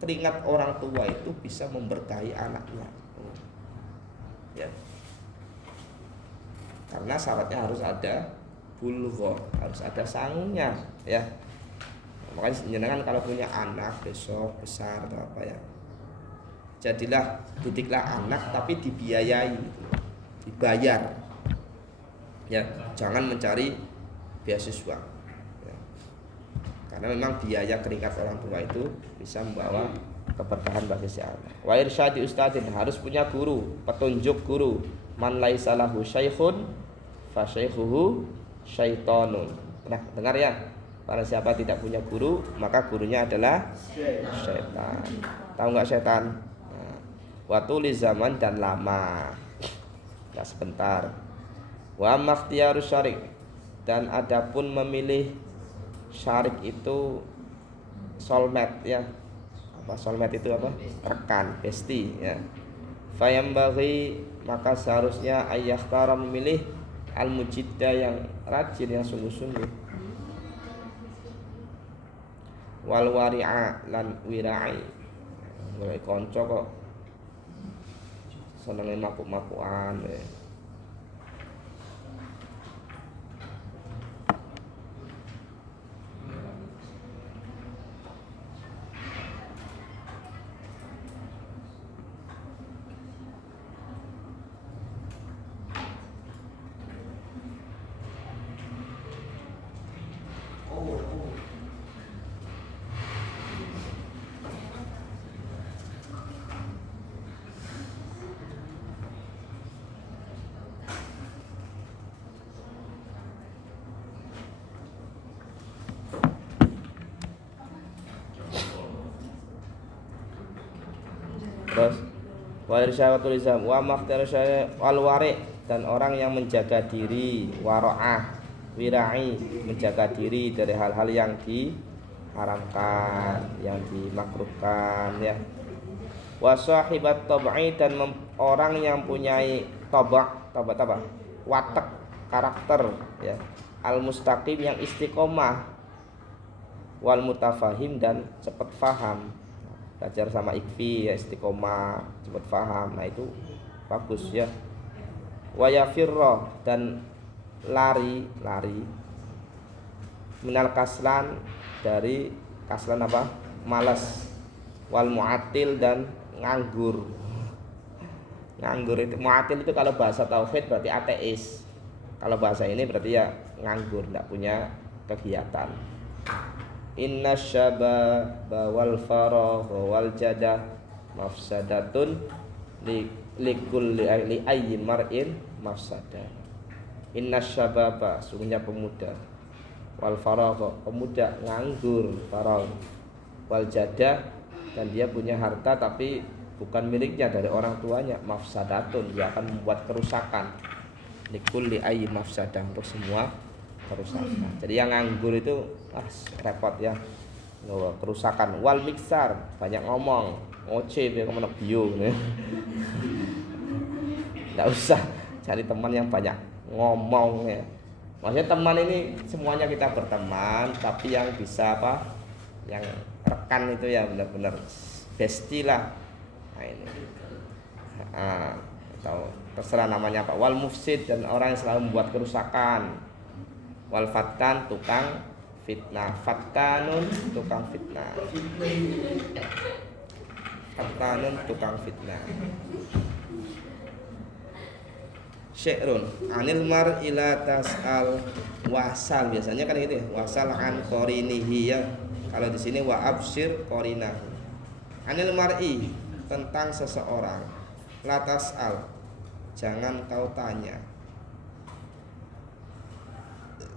Keringat orang tua itu bisa memberkahi anaknya. Ya. Karena syaratnya harus ada bulgho, harus ada sangunya, ya. Makanya jenengan kalau punya anak besok besar atau apa ya, jadilah didiklah anak tapi dibiayai, dibayar. Ya, jangan mencari beasiswa. Ya. Karena memang biaya keringat orang tua itu bisa membawa keberkahan bagi si anak. Wa irsyadi ustadin, harus punya guru, petunjuk guru. Man laisa lahu syaikhun fa syaikhuhu syaitonun. Pernah dengar ya? Para siapa tidak punya guru, maka gurunya adalah syaitan. Tahu nggak syaitan? Nah, waktu li zaman dan lama, nggak sebentar. Wa makhtiyarus syarik, dan adapun memilih syarik itu soulmate ya. Apa soulmate itu apa? Rekan, bestie ya. Fayambaghi, maka seharusnya ayyakhtara memilih al-mujidda yang rajin, yang sungguh-sungguh. Wal wari'a lan wira'i, golek kanca kok senenge makuk-makukan ya. Terus wa irsyawatul izam wa maqtarasya wal wari', dan orang yang menjaga diri, wara'ah, wira'i, menjaga diri dari hal-hal yang diharamkan, yang dimakruhkan ya. Wa sahibat tab'i, dan orang yang mempunyai tabak watak, karakter ya. Al mustaqim, yang istiqomah. Wal mutafahim, dan cepat faham. Belajar sama ikfi ya, istiqomah, cepat faham. Nah itu bagus ya. Wa yafirra, dan lari minal kaslan, dari kaslan apa? Malas. Wal mu'atil, dan nganggur. Nganggur itu, mu'atil itu kalau bahasa tauhid berarti ateis. Kalau bahasa ini berarti ya nganggur, tidak punya kegiatan. Inna syababa wal faragha wal jadah mafsadatun likulli ayyi mar'in mafsadah. Inna syababa, sungguhnya pemuda, wal faragha, pemuda nganggur, faragh, wal jadah, dan dia punya harta tapi bukan miliknya, dari orang tuanya, mafsadatun, dia akan membuat kerusakan. Likulli ayyi mafsadah, untuk semua kerusakan. Jadi yang nganggur itu repot ya, kerusakan. Wal miksar, banyak ngomong, ngoce biar kemana bio. Nggak usah cari teman yang banyak ngomong ya. Maksudnya teman ini semuanya kita berteman, tapi yang bisa apa, yang rekan itu ya benar-benar bestie lah. Nah ini atau terserah namanya apa. Wal mufsid, dan orang yang selalu membuat kerusakan. Wal fattan, tukang fitnah. Fattanun, tukang fitnah. Fattanun, tukang fitnah. Syi'run anil mar'i la tas'al wasal, biasanya kan gitu ya, wasal an qarinihi ya. Kalau di sini wa absyir qarinahu. Anil mar'i, tentang seseorang, la tas'al, jangan kau tanya.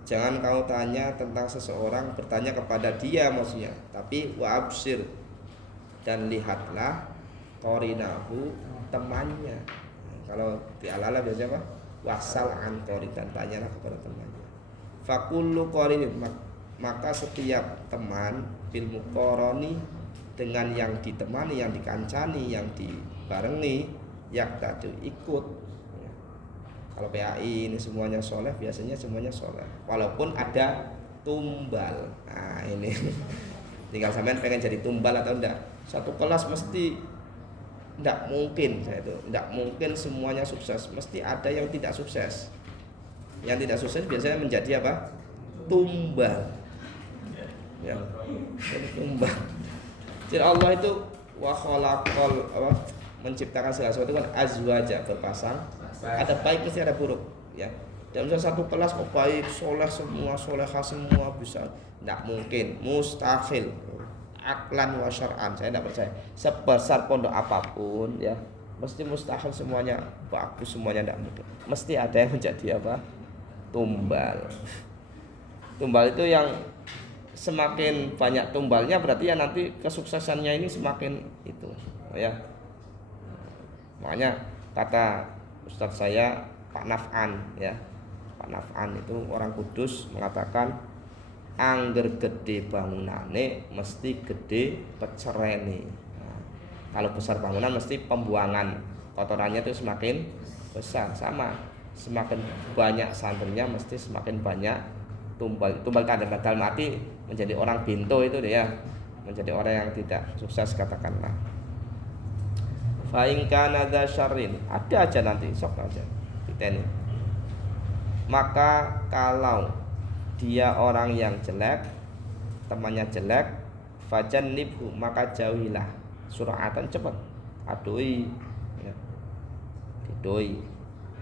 Jangan kau tanya tentang seseorang, bertanya kepada dia maksudnya. Tapi wa absir, dan lihatlah qorinahu, temannya. Kalau di ala-ala biasanya apa? Wasal an qorin, dan tanyalah kepada temannya. Fakullu qorinin, maka setiap teman bil muqarani, dengan yang ditemani, yang dikancani, yang dibarengi, yaktadu, ikut. Kalau PAI ini semuanya soleh, biasanya semuanya soleh, walaupun ada tumbal. Nah ini tinggal sampean pengen jadi tumbal atau enggak. Satu kelas mesti enggak mungkin, saya itu enggak mungkin semuanya sukses, mesti ada yang tidak sukses. Yang tidak sukses biasanya menjadi apa? Tumbal. Ya, jadi tumbal. Jadi Allah itu wa khalaqal apa? Menciptakan segala sesuatu kan azwaja, berpasang. Ada baik mesti ada buruk, ya. Dan misalnya satu kelas kok baik, soleh semua, solehah semua, bisa, tidak mungkin, mustahil. Aklan wa syar'an, saya tidak percaya. Sebesar pondok apapun, ya, mesti mustahil semuanya bagus, semuanya tidak mungkin. Mesti ada yang menjadi apa? Tumbal. Tumbal itu yang semakin banyak tumbalnya, berarti ya nanti kesuksesannya ini semakin itu, ya. Makanya kata Ustadz saya Pak Naf'an, ya, Pak Naf'an itu orang Kudus, mengatakan angger gede bangunane mesti gede pecerene. Nah, kalau besar bangunan mesti pembuangan kotorannya itu semakin besar. Sama, semakin banyak santrinya mesti semakin banyak tumbal dalam arti menjadi orang binto itu dia, menjadi orang yang tidak sukses katakanlah. Fa'in kana dza syarrin, ada aja nanti sok aja diteni. Maka kalau dia orang yang jelek, temannya jelek, fajannibhu, maka jauhilah, suratan, cepat, adui, ya, didoi.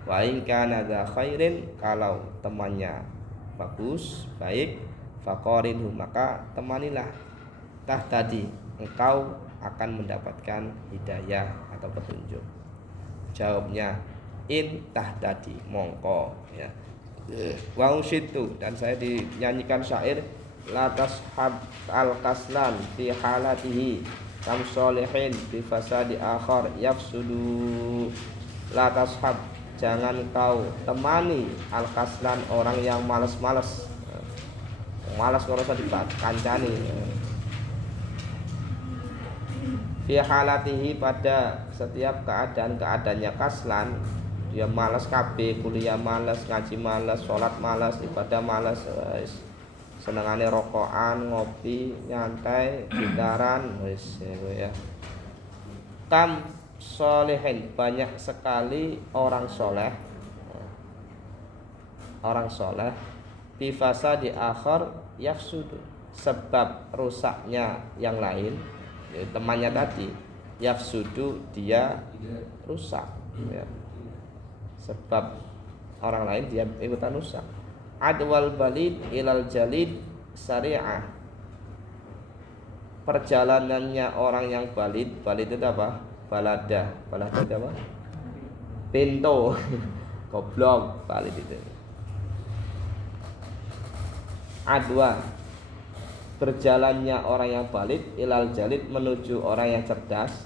Wa'in kana dza khairin, kalau temannya bagus, baik, faqarinhu, maka temanilah, tahtadi, engkau akan mendapatkan hidayah atau petunjuk. Jawabnya in tahtadi, mongko, ya. Wa usitu, dan saya dinyanyikan syair, la tashab al kaslan fi halatihi kam solihin fi fasadi akhar yafsudu. La tashab, jangan kau temani al kaslan, orang yang malas-malas, malas kalau usah dikancani. Fi halatihi, pada setiap keadaannya kaslan, dia malas kabeh, kuliah malas, ngaji malas, sholat malas, ibadah malas, senengane rokokan, ngopi, nyantai, gitaran, wis ya. Kam solehin, banyak sekali orang soleh, fi fasadi akhar yafsudu, sebab rusaknya yang lain, temannya tadi, yafsudu, dia rusak, ya. Sebab orang lain dia ikutan rusak. Adwal balid ilal jalid syari'ah, perjalanannya orang yang balid itu apa? Balada itu apa? Pintu. Goblok, balid itu. Adwa, berjalannya orang yang balid ilal jalid, menuju orang yang cerdas.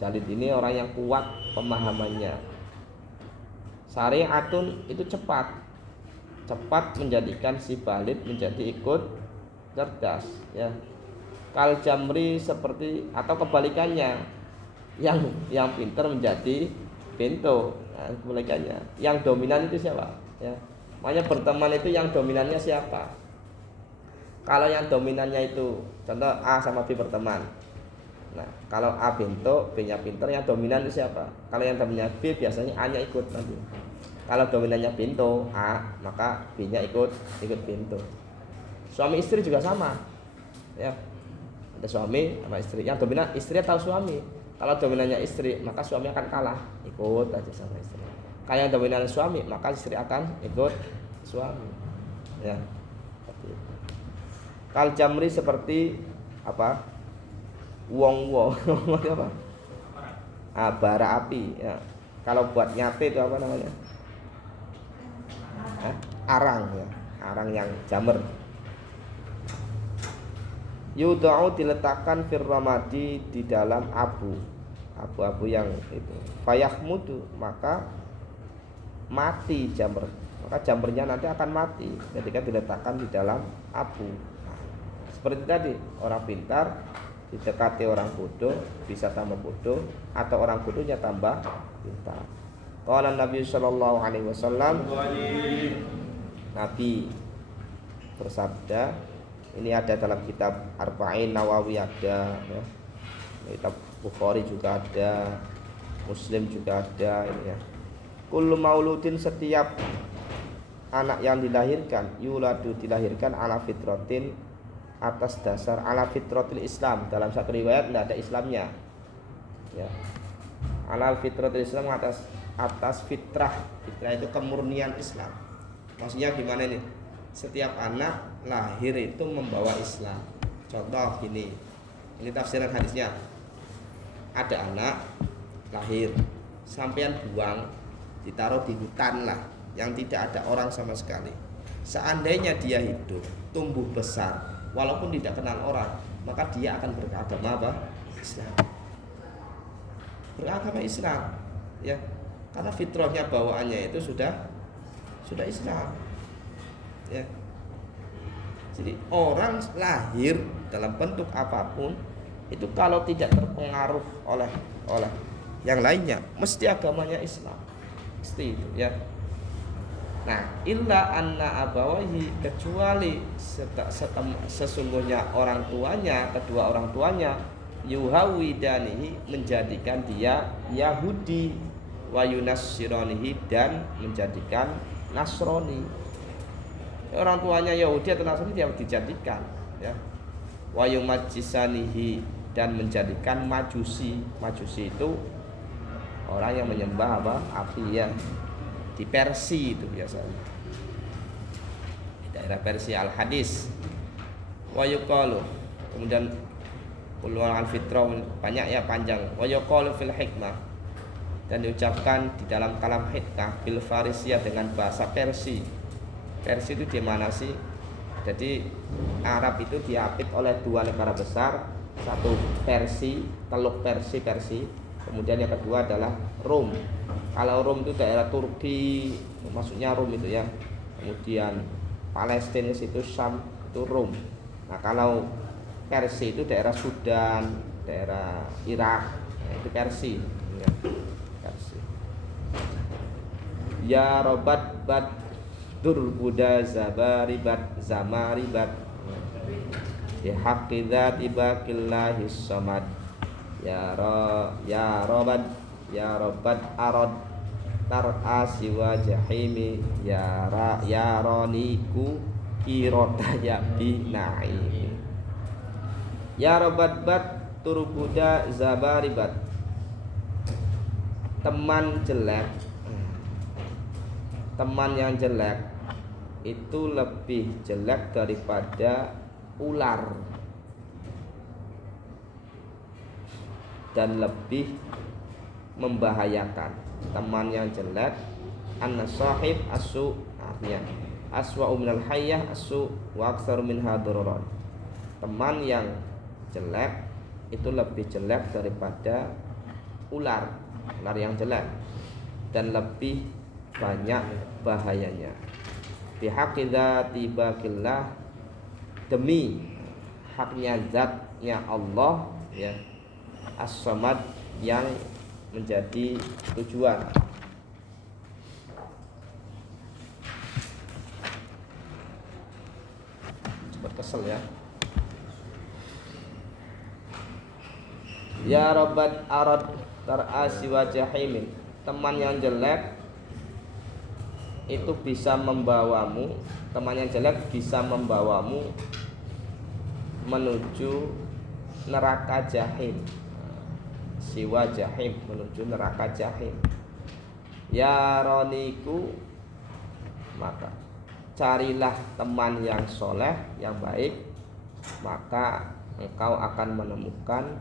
Jalid ini orang yang kuat pemahamannya. Syari'atun, itu cepat menjadikan si balid menjadi ikut cerdas, ya. Kal jamri, seperti, atau kebalikannya, yang pintar menjadi pintu. Nah, kebalikannya, yang dominan itu siapa, ya. Makanya berteman itu yang dominannya siapa. Kalau yang dominannya itu contoh A sama B berteman. Nah, kalau A bintu, B-nya pintar, yang dominan itu siapa? Kalau yang dominannya B, biasanya A-nya ikut nanti. Kalau dominannya pintu A, maka B-nya ikut pintu. Suami istri juga sama, ya. Ada suami sama istri, yang dominan istri atau suami. Kalau dominannya istri, maka suami akan kalah, ikut aja sama istri. Kalau yang dominan suami, maka istri akan ikut suami, ya. Seperti itu. Kal jamri, seperti apa? Wong apa? Bara api, ya. Kalau buat nyate itu apa namanya? Arang, ya. arang yang jamer. Yudau diletakkan firramadi di dalam abu-abu yang itu. Fayahmudu maka mati jamr. Maka jamrnya nanti akan mati ketika diletakkan di dalam abu. Nah, seperti tadi orang pintar didekati orang bodoh bisa tambah bodoh atau orang bodohnya tambah pintar. Qala Nabi sallallahu alaihi wasallam, Nabi bersabda, ini ada dalam kitab Arba'in Nawawi ada, ya. Kitab Bukhari juga ada, Muslim juga ada, ini ya. Kullu mauludin setiap anak yang dilahirkan, yuladu dilahirkan ala fitratin atas dasar ala fitratil Islam. Dalam satu riwayat tidak ada Islamnya. Ya. Ala fitratil Islam atas fitrah. Fitrah itu kemurnian Islam. Maksudnya gimana ini? Setiap anak lahir itu membawa Islam. Contoh gini, ini tafsiran hadisnya. Ada anak lahir, sampean buang, ditaruh di hutan lah, yang tidak ada orang sama sekali. Seandainya dia hidup, tumbuh besar, walaupun tidak kenal orang, maka dia akan beragama apa? Islam. Beragama Islam, ya, karena fitrahnya bawaannya itu sudah Islam. Ya. Jadi orang lahir dalam bentuk apapun itu kalau tidak terpengaruh oleh yang lainnya mesti agamanya Islam. Mesti itu ya. Nah, illa anna abawahi kecuali sesungguhnya orang tuanya, kedua orang tuanya yuhawidanihi menjadikan dia Yahudi wa yunassironihi dan menjadikan Nasrani. Orang tuanya Yahudi atau Nasrani dia dijadikan ya. Wa yumajjisanihi dan menjadikan majusi. Majusi itu orang yang menyembah apa? Api ya. Di Persia itu biasanya. Di daerah Persia al-hadis. Wa yuqalu. Kemudian ulul al-fitrah banyak ya panjang. Wa yuqalu fil hikmah. Dan diucapkan di dalam kalam hikmah bil Farisiyah dengan bahasa Persia. Persia itu di mana sih? Jadi Arab itu diapit oleh dua negara besar, satu Persia, Teluk Persia, kemudian yang kedua adalah Rom. Kalau Rom itu daerah Turki, maksudnya Rom itu ya. Kemudian Palestina itu Syam, itu Rom. Nah kalau Persia itu daerah Sudan, daerah Irak, itu Persia. Ya, Persia. Ya robat bad Durbuda zabaribat zamaribat bihaqqi dzati baqillahis samad ya robad arad tar'asi wa jahimi ya roniku kirota ya binaim ya robad bat turbuda zabaribat teman yang jelek itu lebih jelek daripada ular dan lebih membahayakan. Teman yang jelek anna sahib asu artinya aswa minal hayyah asu wa aktsaru minha dararan. Teman yang jelek itu lebih jelek daripada ular yang jelek dan lebih banyak bahayanya. Bihaqqi dzati baqillah demi haknya zatnya Allah ya. As-Samad yang menjadi tujuan. Cepat kesel ya. Ya Rabbat arad tar'asi wa jahimin. Teman yang jelek itu bisa membawamu, teman yang jelek bisa membawamu menuju neraka jahim. Siwa jahim menuju neraka jahim. Ya roniku maka carilah teman yang soleh, yang baik, maka engkau akan menemukan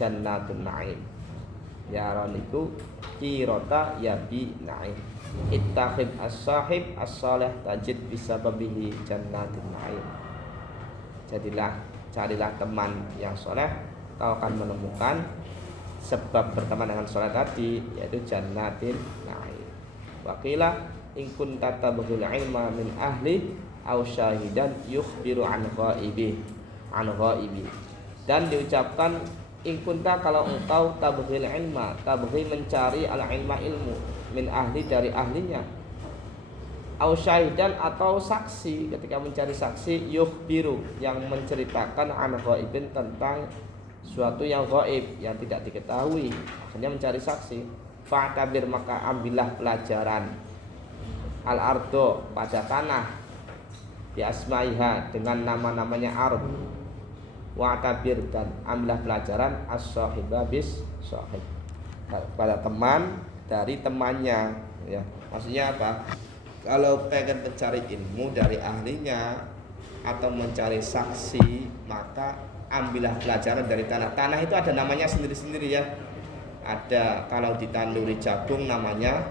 Jannatun Naim. Ya roniku kirota ya bi na'im. Ittakhid as-sahib as-salih tajid bisababihi jannatin na'im. Carilah teman yang soleh, kau akan menemukan sebab berteman dengan soleh tadi, yaitu jannatin na'im. Waqilah in kunta tabghil ilma min ahli aw syahidan yukhbiru an ghaibi. Dan diucapkan in kunta, kalau engkau tabghil ilma, tabghi mencari al ilma ilmu, min ahli dari ahlinya, aw syahidan atau saksi, ketika mencari saksi, yukhbiru yang menceritakan an ghaibin tentang suatu yang gaib yang tidak diketahui, akhirnya mencari saksi. Fa'tabir, maka ambillah pelajaran al ardo pada tanah, bi asmaiha dengan nama-namanya ard. Wa'tabir, dan ambillah pelajaran as-sahiba bis sahib pada teman dari temannya, ya. Maksudnya apa? Kalau pengen mencari ilmu dari ahlinya atau mencari saksi, maka ambillah pelajaran dari tanah. Tanah itu ada namanya sendiri-sendiri, ya. Ada kalau ditanduri jagung namanya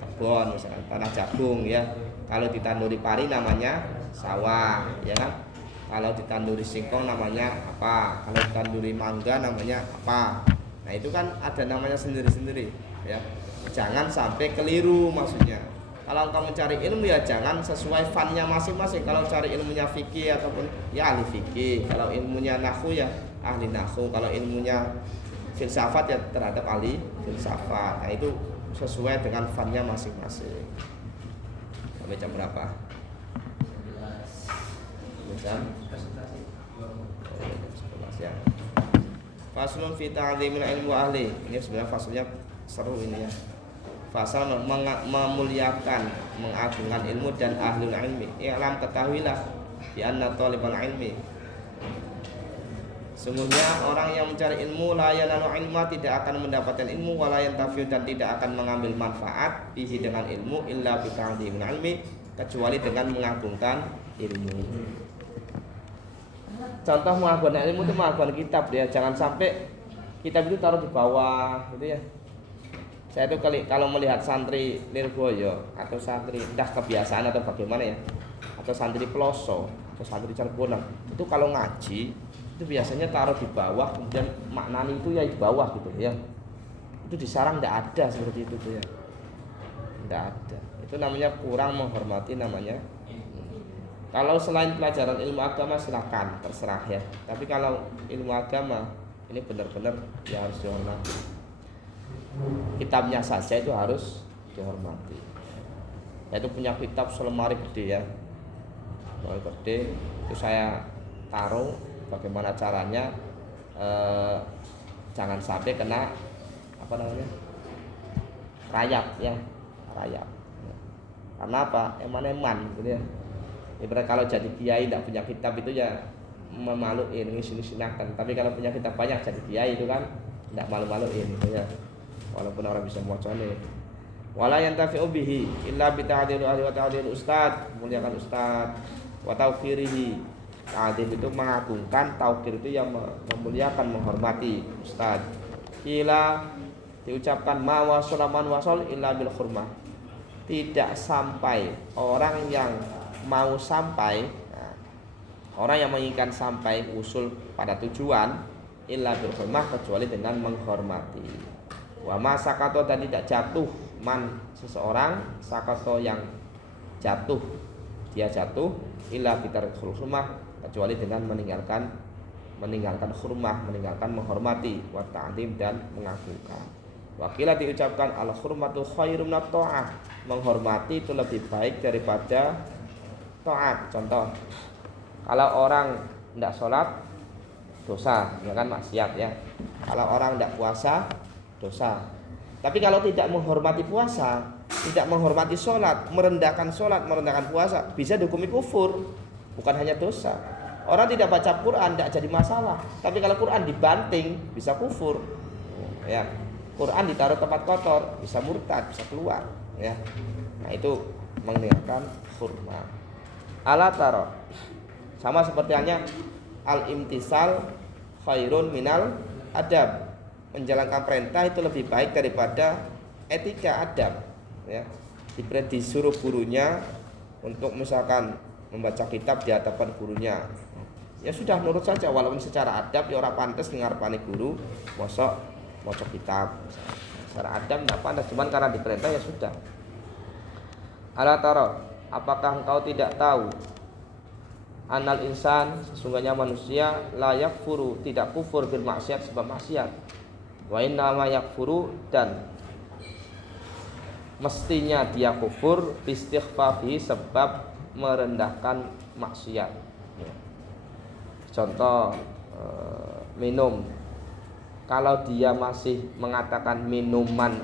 kebon, misalkan tanah jagung, ya. Kalau ditanduri pari namanya sawah, ya kan? Kalau ditanduri singkong namanya apa? Kalau ditanduri mangga namanya apa? Nah, itu kan ada namanya sendiri-sendiri, ya. Jangan sampai keliru maksudnya. Kalau engkau mencari ilmu, ya jangan sesuai fannya masing-masing. Kalau cari ilmunya fikih ataupun ya ahli fikih, kalau ilmunya nahwu ya ahli nahwu, kalau ilmunya filsafat ya terhadap ahli filsafat. Nah, itu sesuai dengan fannya masing-masing. Sampai jam berapa? Jam 11 ya. Faslun fi ta'zimil ilmu ahli. Ini sebenarnya faslnya seru ini, ya. Fasal memuliakan, mengagungkan ilmu dan ahlul ilmi. I'lam, ketahuilah, bi anna talibal ilmi, sungguhnya orang yang mencari ilmu, la yanalu ilma, tidak akan mendapatkan ilmu, wala yantafi'u, dan tidak akan mengambil manfaat bihi dengan ilmu, illa bi ta'zimil ilmi, kecuali dengan mengagungkan ilmu. Contoh mengagungkan ilmu itu mengagungkan kitab, ya. Jangan sampai kitab itu taruh di bawah, gitu, ya. Saya itu kalau melihat santri Nirboyo atau santri entah kebiasaan atau bagaimana, ya, atau santri Peloso atau santri Cirebon, itu kalau ngaji itu biasanya taruh di bawah, kemudian maknani itu ya di bawah, gitu, ya. Itu di sarang tidak ada seperti itu, tuh, ya. Tidak ada. Itu namanya kurang menghormati namanya. Kalau selain pelajaran ilmu agama silakan, terserah, ya. Tapi kalau ilmu agama ini benar-benar ya harus dihormati. Kitabnya saja itu harus dihormati. Yaitu punya kitab selemari gede, ya. Selemari gede itu saya taruh. Bagaimana caranya? Jangan sampai kena apa namanya? Rayap, ya. Rayap. Karena apa? Eman-eman, gitu, ya. Ibarat kalau jadi kiai tidak punya kitab itu ya memaluin, ngisi-ngisinakan. Tapi kalau punya kitab banyak jadi kiai itu kan tidak malu-maluin, gitu, ya. Walaupun orang bisa mocone. Wala yantafi'u bihi illa bi ta'dil ahli wa ta'dil ustad, muliakan ustad, wa tauqirihi. Ta'dil itu mengagungkan, tauqir itu yang memuliakan, menghormati ustad. Kila diucapkan ma wasala man wasal illa bil hurmah. Tidak sampai orang yang mau sampai, nah, orang yang menginginkan sampai usul pada tujuan illa bil hurmah, kecuali dengan menghormati. Wa ma sakato, dan tidak jatuh man seseorang, sakato yang jatuh, dia jatuh illa bitarikul hurmah, kecuali dengan meninggalkan hurmah, meninggalkan menghormati, wa ta'zim, dan mengagungkan. Wakilah diucapkan al hurmatu khairum minat ta'ah, menghormati itu lebih baik daripada taat. Contoh, kalau orang tidak sholat dosa, ya kan, maksiat, ya. Kalau orang tidak puasa dosa. Tapi kalau tidak menghormati puasa, tidak menghormati sholat, merendahkan puasa, bisa dihukumi kufur, bukan hanya dosa. Orang tidak baca Quran tidak jadi masalah, tapi kalau Quran dibanting bisa kufur, ya. Quran ditaruh tempat kotor bisa murtad, bisa keluar, ya. Nah, itu meninggalkan hurmah. Ala taro, sama seperti halnya al imtisal khairun minal adab, menjalankan perintah itu lebih baik daripada etika adab ya. Disuruh gurunya untuk misalkan membaca kitab di hadapan gurunya, ya sudah nurut saja walaupun secara adab ya ora pantes ngarepane guru mosok maca kitab. Secara adab tidak pantas, cuman karena diperintah ya sudah. Ala tara, apakah engkau tidak tahu anal insan, sesungguhnya manusia layak furu, tidak kufur bil maksiat sebab maksiat. Wa inna ma yakfuru, dan mestinya dia kufur bistighfafi sebab merendahkan maksiat. Contoh minum, kalau dia masih mengatakan minuman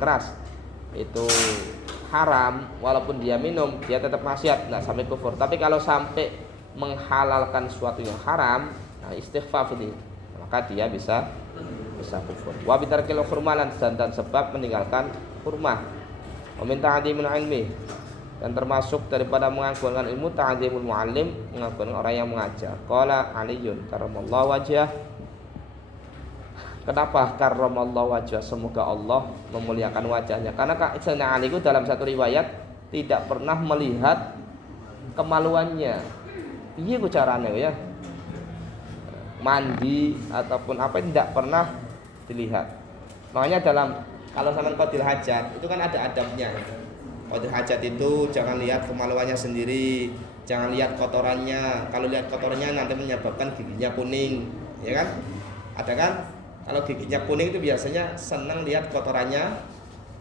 keras itu haram, walaupun dia minum dia tetap maksiat, nggak sampai kufur. Tapi kalau sampai menghalalkan sesuatu yang haram, nah istighfar ini, maka dia bisa kufur. Wa bitarkil hurmalan, dan sebab meninggalkan hurmah. Wa min ta'dhimil ilmi, dan termasuk daripada mengagungkan ilmu ta'dhimul muallim, mengagungkan orang yang mengajar. Qala Aliyun karramallahu wajhah. Kenapa karramallahu wajhah, semoga Allah memuliakan wajahnya? Karena Sayyidina Ali itu dalam satu riwayat tidak pernah melihat kemaluannya. Piye ku carane ya? Mandi ataupun apa tidak pernah dilihat. Makanya kalau sampean qadil hajat itu kan ada adabnya. Qadil hajat itu jangan lihat kemaluannya sendiri, jangan lihat kotorannya. Kalau lihat kotorannya nanti menyebabkan giginya kuning, ya kan? Ada kan? Kalau giginya kuning itu biasanya senang lihat kotorannya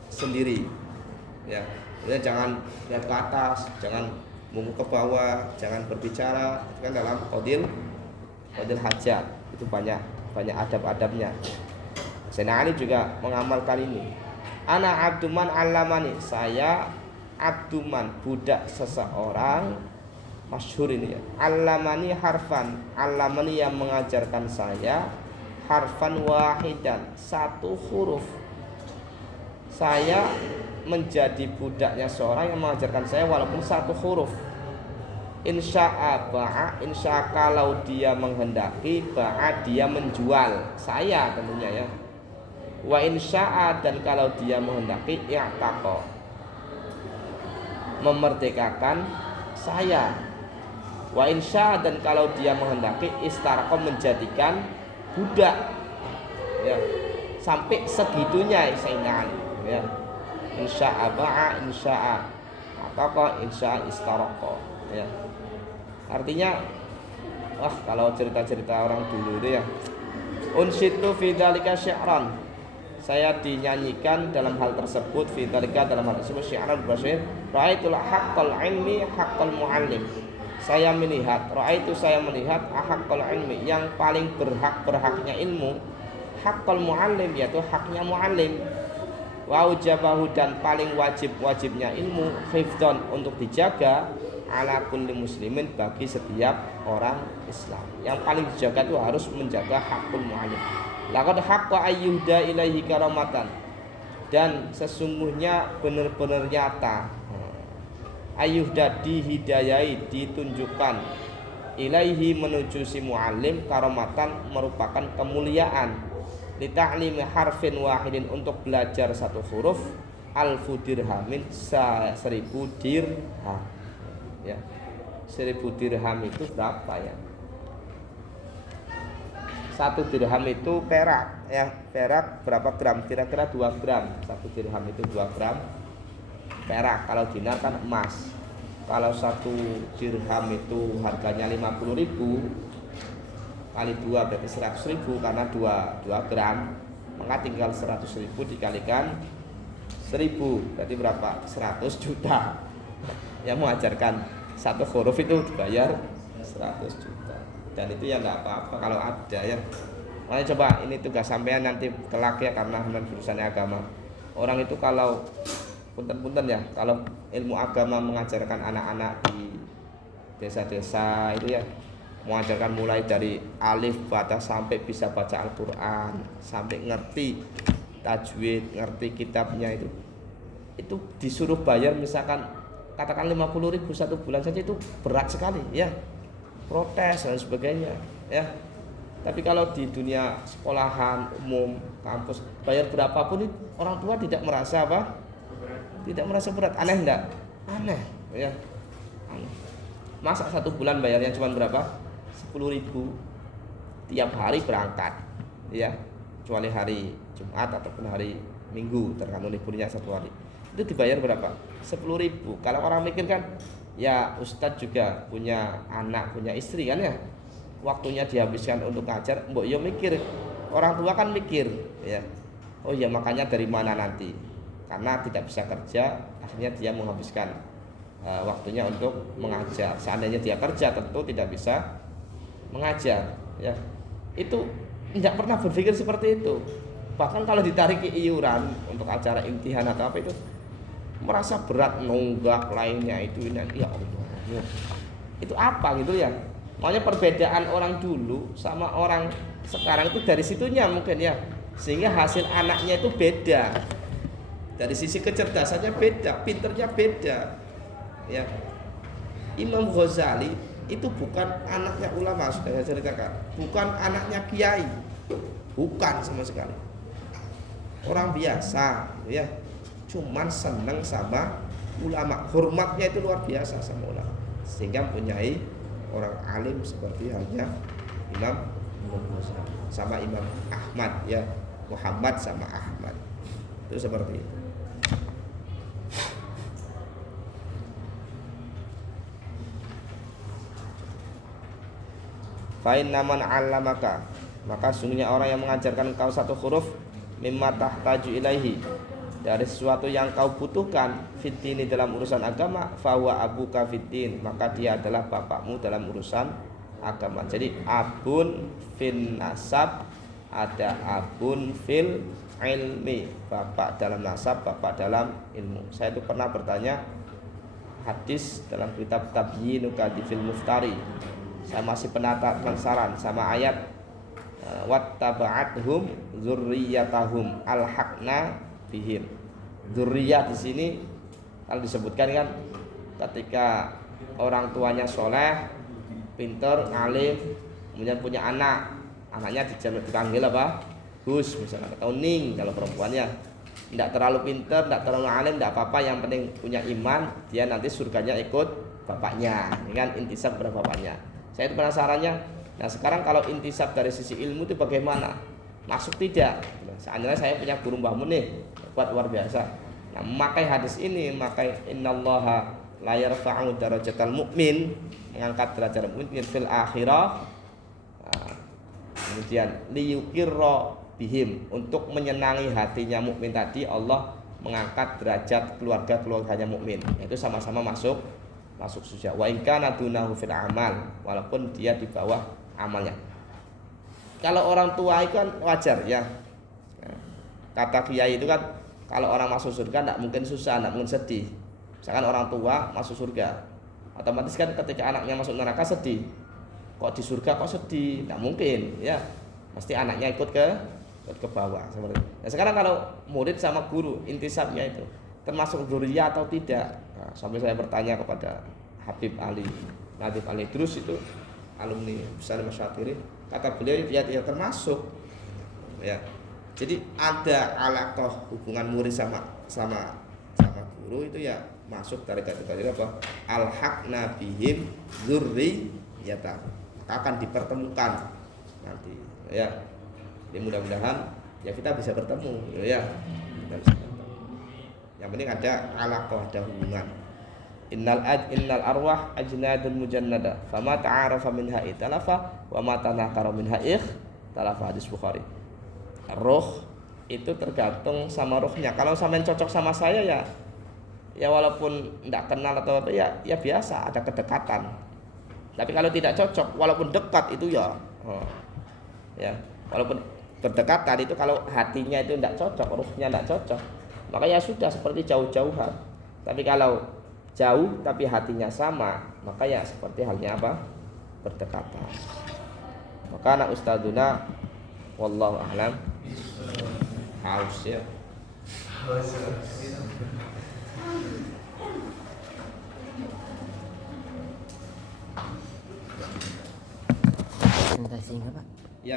sendiri. Ya, jadi jangan lihat ke atas, jangan mungu ke bawah, jangan berbicara. Itu kan dalam qadil hajat itu banyak adab-adabnya. Sayyidina Ali juga mengamalkan ini. Ana abduman alamani, saya abduman, budak seseorang, masyhur ini ya. Alamani harfan, alamani yang mengajarkan saya, harfan wahidan, satu huruf. Saya menjadi budaknya seorang yang mengajarkan saya walaupun satu huruf. Insya'a ba'a, insya kalau dia menghendaki, ba'a dia menjual saya tentunya ya. Wa insya'a, dan kalau dia menghendaki, i'taqa memerdekakan saya. Wa insya'a, dan kalau dia menghendaki, istarqa menjadikan budak ya. Sampai segitunya Sayyidina Ali ya. Insya'a ba'a, insya'a ataqa, insya'a istarqa ya. Artinya kalau cerita-cerita orang dulu itu ya, unsitu fi dzalika syi'ran, saya dinyanyikan dalam hal tersebut, fi dzalika dalam hal tersebut syi'ran bersyir, ra'aitul haqqal ilmi haqqal muallim, saya melihat haqqal ilmi, yang paling berhaknya ilmu, haqqal muallim, yaitu haknya muallim, wa ujabahu, dan paling wajibnya ilmu, hifdzan untuk dijaga, ala kulli muslimin, bagi setiap orang Islam. Yang paling dijaga itu harus menjaga hakul mu'allim. Laqad haqqa ayyuhda ilaihi karamatan, dan sesungguhnya benar-benar nyata ayyuhda dihidayai, ditunjukkan, ilaihi menuju si mu'allim, karamatan merupakan kemuliaan, li ta'limi harfin wahidin, untuk belajar satu huruf, alfu dirhamin, 1000 dirham ya. 1000 dirham itu berapa ya? 1 dirham itu perak ya. Perak berapa gram? Kira-kira 2 gram. 1 dirham itu 2 gram perak. Kalau dinar kan emas. Kalau 1 dirham itu harganya 50.000 kali 2 berarti 100.000, karena 2 gram, maka tinggal 100.000 dikalikan 1000 berarti berapa? 100 juta. Yang mengajarkan satu huruf itu dibayar 100 juta. Dan itu ya enggak apa-apa kalau ada ya. Makanya coba ini tugas sampean nanti kelak ya, karena urusannya agama. Orang itu kalau punten-punten ya, kalau ilmu agama mengajarkan anak-anak di desa-desa itu ya, mengajarkan mulai dari alif bata sampai bisa baca Al-Qur'an, sampai ngerti tajwid, ngerti kitabnya, itu disuruh bayar misalkan katakan 50.000 1 bulan saja, itu berat sekali ya, protes dan sebagainya ya. Tapi kalau di dunia sekolahan umum, kampus, bayar berapapun orang tua tidak merasa apa? Tidak merasa berat. Aneh enggak? Aneh, ya. Aneh. Masa 1 bulan bayarnya cuma berapa? 10.000 tiap hari berangkat, ya. Kecuali hari Jumat ataupun hari Minggu, tergantung liburnya 1 hari. Itu dibayar berapa? 10.000. Kalau orang mikir kan, ya Ustadz juga punya anak, punya istri kan ya. Waktunya dihabiskan untuk ngajar, mbok yo mikir, orang tua kan mikir, ya. Oh ya, makanya dari mana nanti? Karena tidak bisa kerja, akhirnya dia menghabiskan waktunya untuk mengajar. Seandainya dia kerja, tentu tidak bisa mengajar, ya. Itu tidak pernah berpikir seperti itu. Bahkan kalau ditarik iuran untuk acara imtihan atau apa itu, merasa berat nunggak lainnya itu ini, ya Allah. Ya. Itu apa gitu ya? Makanya perbedaan orang dulu sama orang sekarang itu dari situnya mungkin ya, sehingga hasil anaknya itu beda. Dari sisi kecerdasannya beda, pinternya beda. Ya. Imam Ghazali itu bukan anaknya ulama, sudah saya ceritakan. Bukan anaknya kiai. Bukan sama sekali. Orang biasa, ya. Cuman senang sama ulama. Hormatnya itu luar biasa sama ulama. Sehingga mempunyai orang alim seperti halnya Imam Ghazali sama Imam Ahmad, ya. Muhammad sama Ahmad. Itu seperti itu. Fa'in naman 'allamaka, maka sungguhnya orang yang mengajarkan engkau satu huruf mimma tahtaju ilaihi, dari sesuatu yang kau butuhkan fitini dalam urusan agama, fawa abuka fitin, maka dia adalah bapakmu dalam urusan agama. Jadi abun fil nasab, ada abun fil ilmi, bapak dalam nasab, bapak dalam ilmu. Saya itu pernah bertanya hadis dalam kitab Tabyinuka fil Muftari. Saya masih penasaran sama ayat wattaba'athum dzurriyyatahum alhaqna bihim. Dzurriyyah di sini kalau disebutkan kan ketika orang tuanya soleh, pinter, alim, kemudian punya anak, anaknya dipanggil apa? Gus misalnya, atau Ning kalau perempuannya. Tidak terlalu pinter, tidak terlalu alim, tidak apa-apa, yang penting punya iman, dia nanti surganya ikut bapaknya, dengan intisab kepada bapaknya. Saya itu penasarannya. Nah sekarang kalau intisab dari sisi ilmu itu bagaimana? Masuk tidak? Seandainya saya punya guru Mbah Mun nih, buat luar biasa. Nah memakai hadis ini, memakai innallaha la yarfa'u darajatal mu'min, mengangkat derajat mukmin fil akhirah. Nah, kemudian liyukirra bihim, untuk menyenangi hatinya mukmin tadi, Allah mengangkat derajat keluarganya mukmin. Itu sama-sama masuk surga. Wa in kana dunahu fil amal, walaupun dia di bawah amalnya. Kalau orang tua itu kan wajar ya. Kata kiai itu kan kalau orang masuk surga tidak mungkin susah, tidak mungkin sedih. Misalkan orang tua masuk surga, otomatis kan ketika anaknya masuk neraka sedih. Kok di surga kok sedih? Tidak mungkin ya. Mesti anaknya ikut ke bawah seperti itu. Nah, sekarang kalau murid sama guru, intisabnya itu termasuk dzurriyyah atau tidak? Nah, sampai saya bertanya kepada Habib Ali terus itu alumni besar Masyatirin, kata beliau dia tidak termasuk ya. Jadi ada alaqah hubungan murid sama guru itu ya masuk dari kategori apa? Alhaqna bihim dzurriyyatah, akan dipertemukan nanti ya. Jadi mudah-mudahan ya kita bisa bertemu ya. Yang penting ada alaqah, ada hubungan. Innal arwah ajnadun mujannada, fama ta'arafa minha italafa wa ma tanakara minha ikhtalafa, hadis Bukhari. Roh itu tergantung sama rohnya. Kalau sampean cocok sama saya ya walaupun tidak kenal atau apa ya biasa, ada kedekatan. Tapi kalau tidak cocok, walaupun dekat itu ya walaupun berdekatan itu, kalau hatinya itu tidak cocok, rohnya tidak cocok, maka ya sudah seperti jauh-jauhan. Tapi kalau jauh tapi hatinya sama, maka ya seperti halnya apa? Berdekatan. Maka anak ustadzuna wallahu a'lam. Haus ya. Presentasi enggak Pak?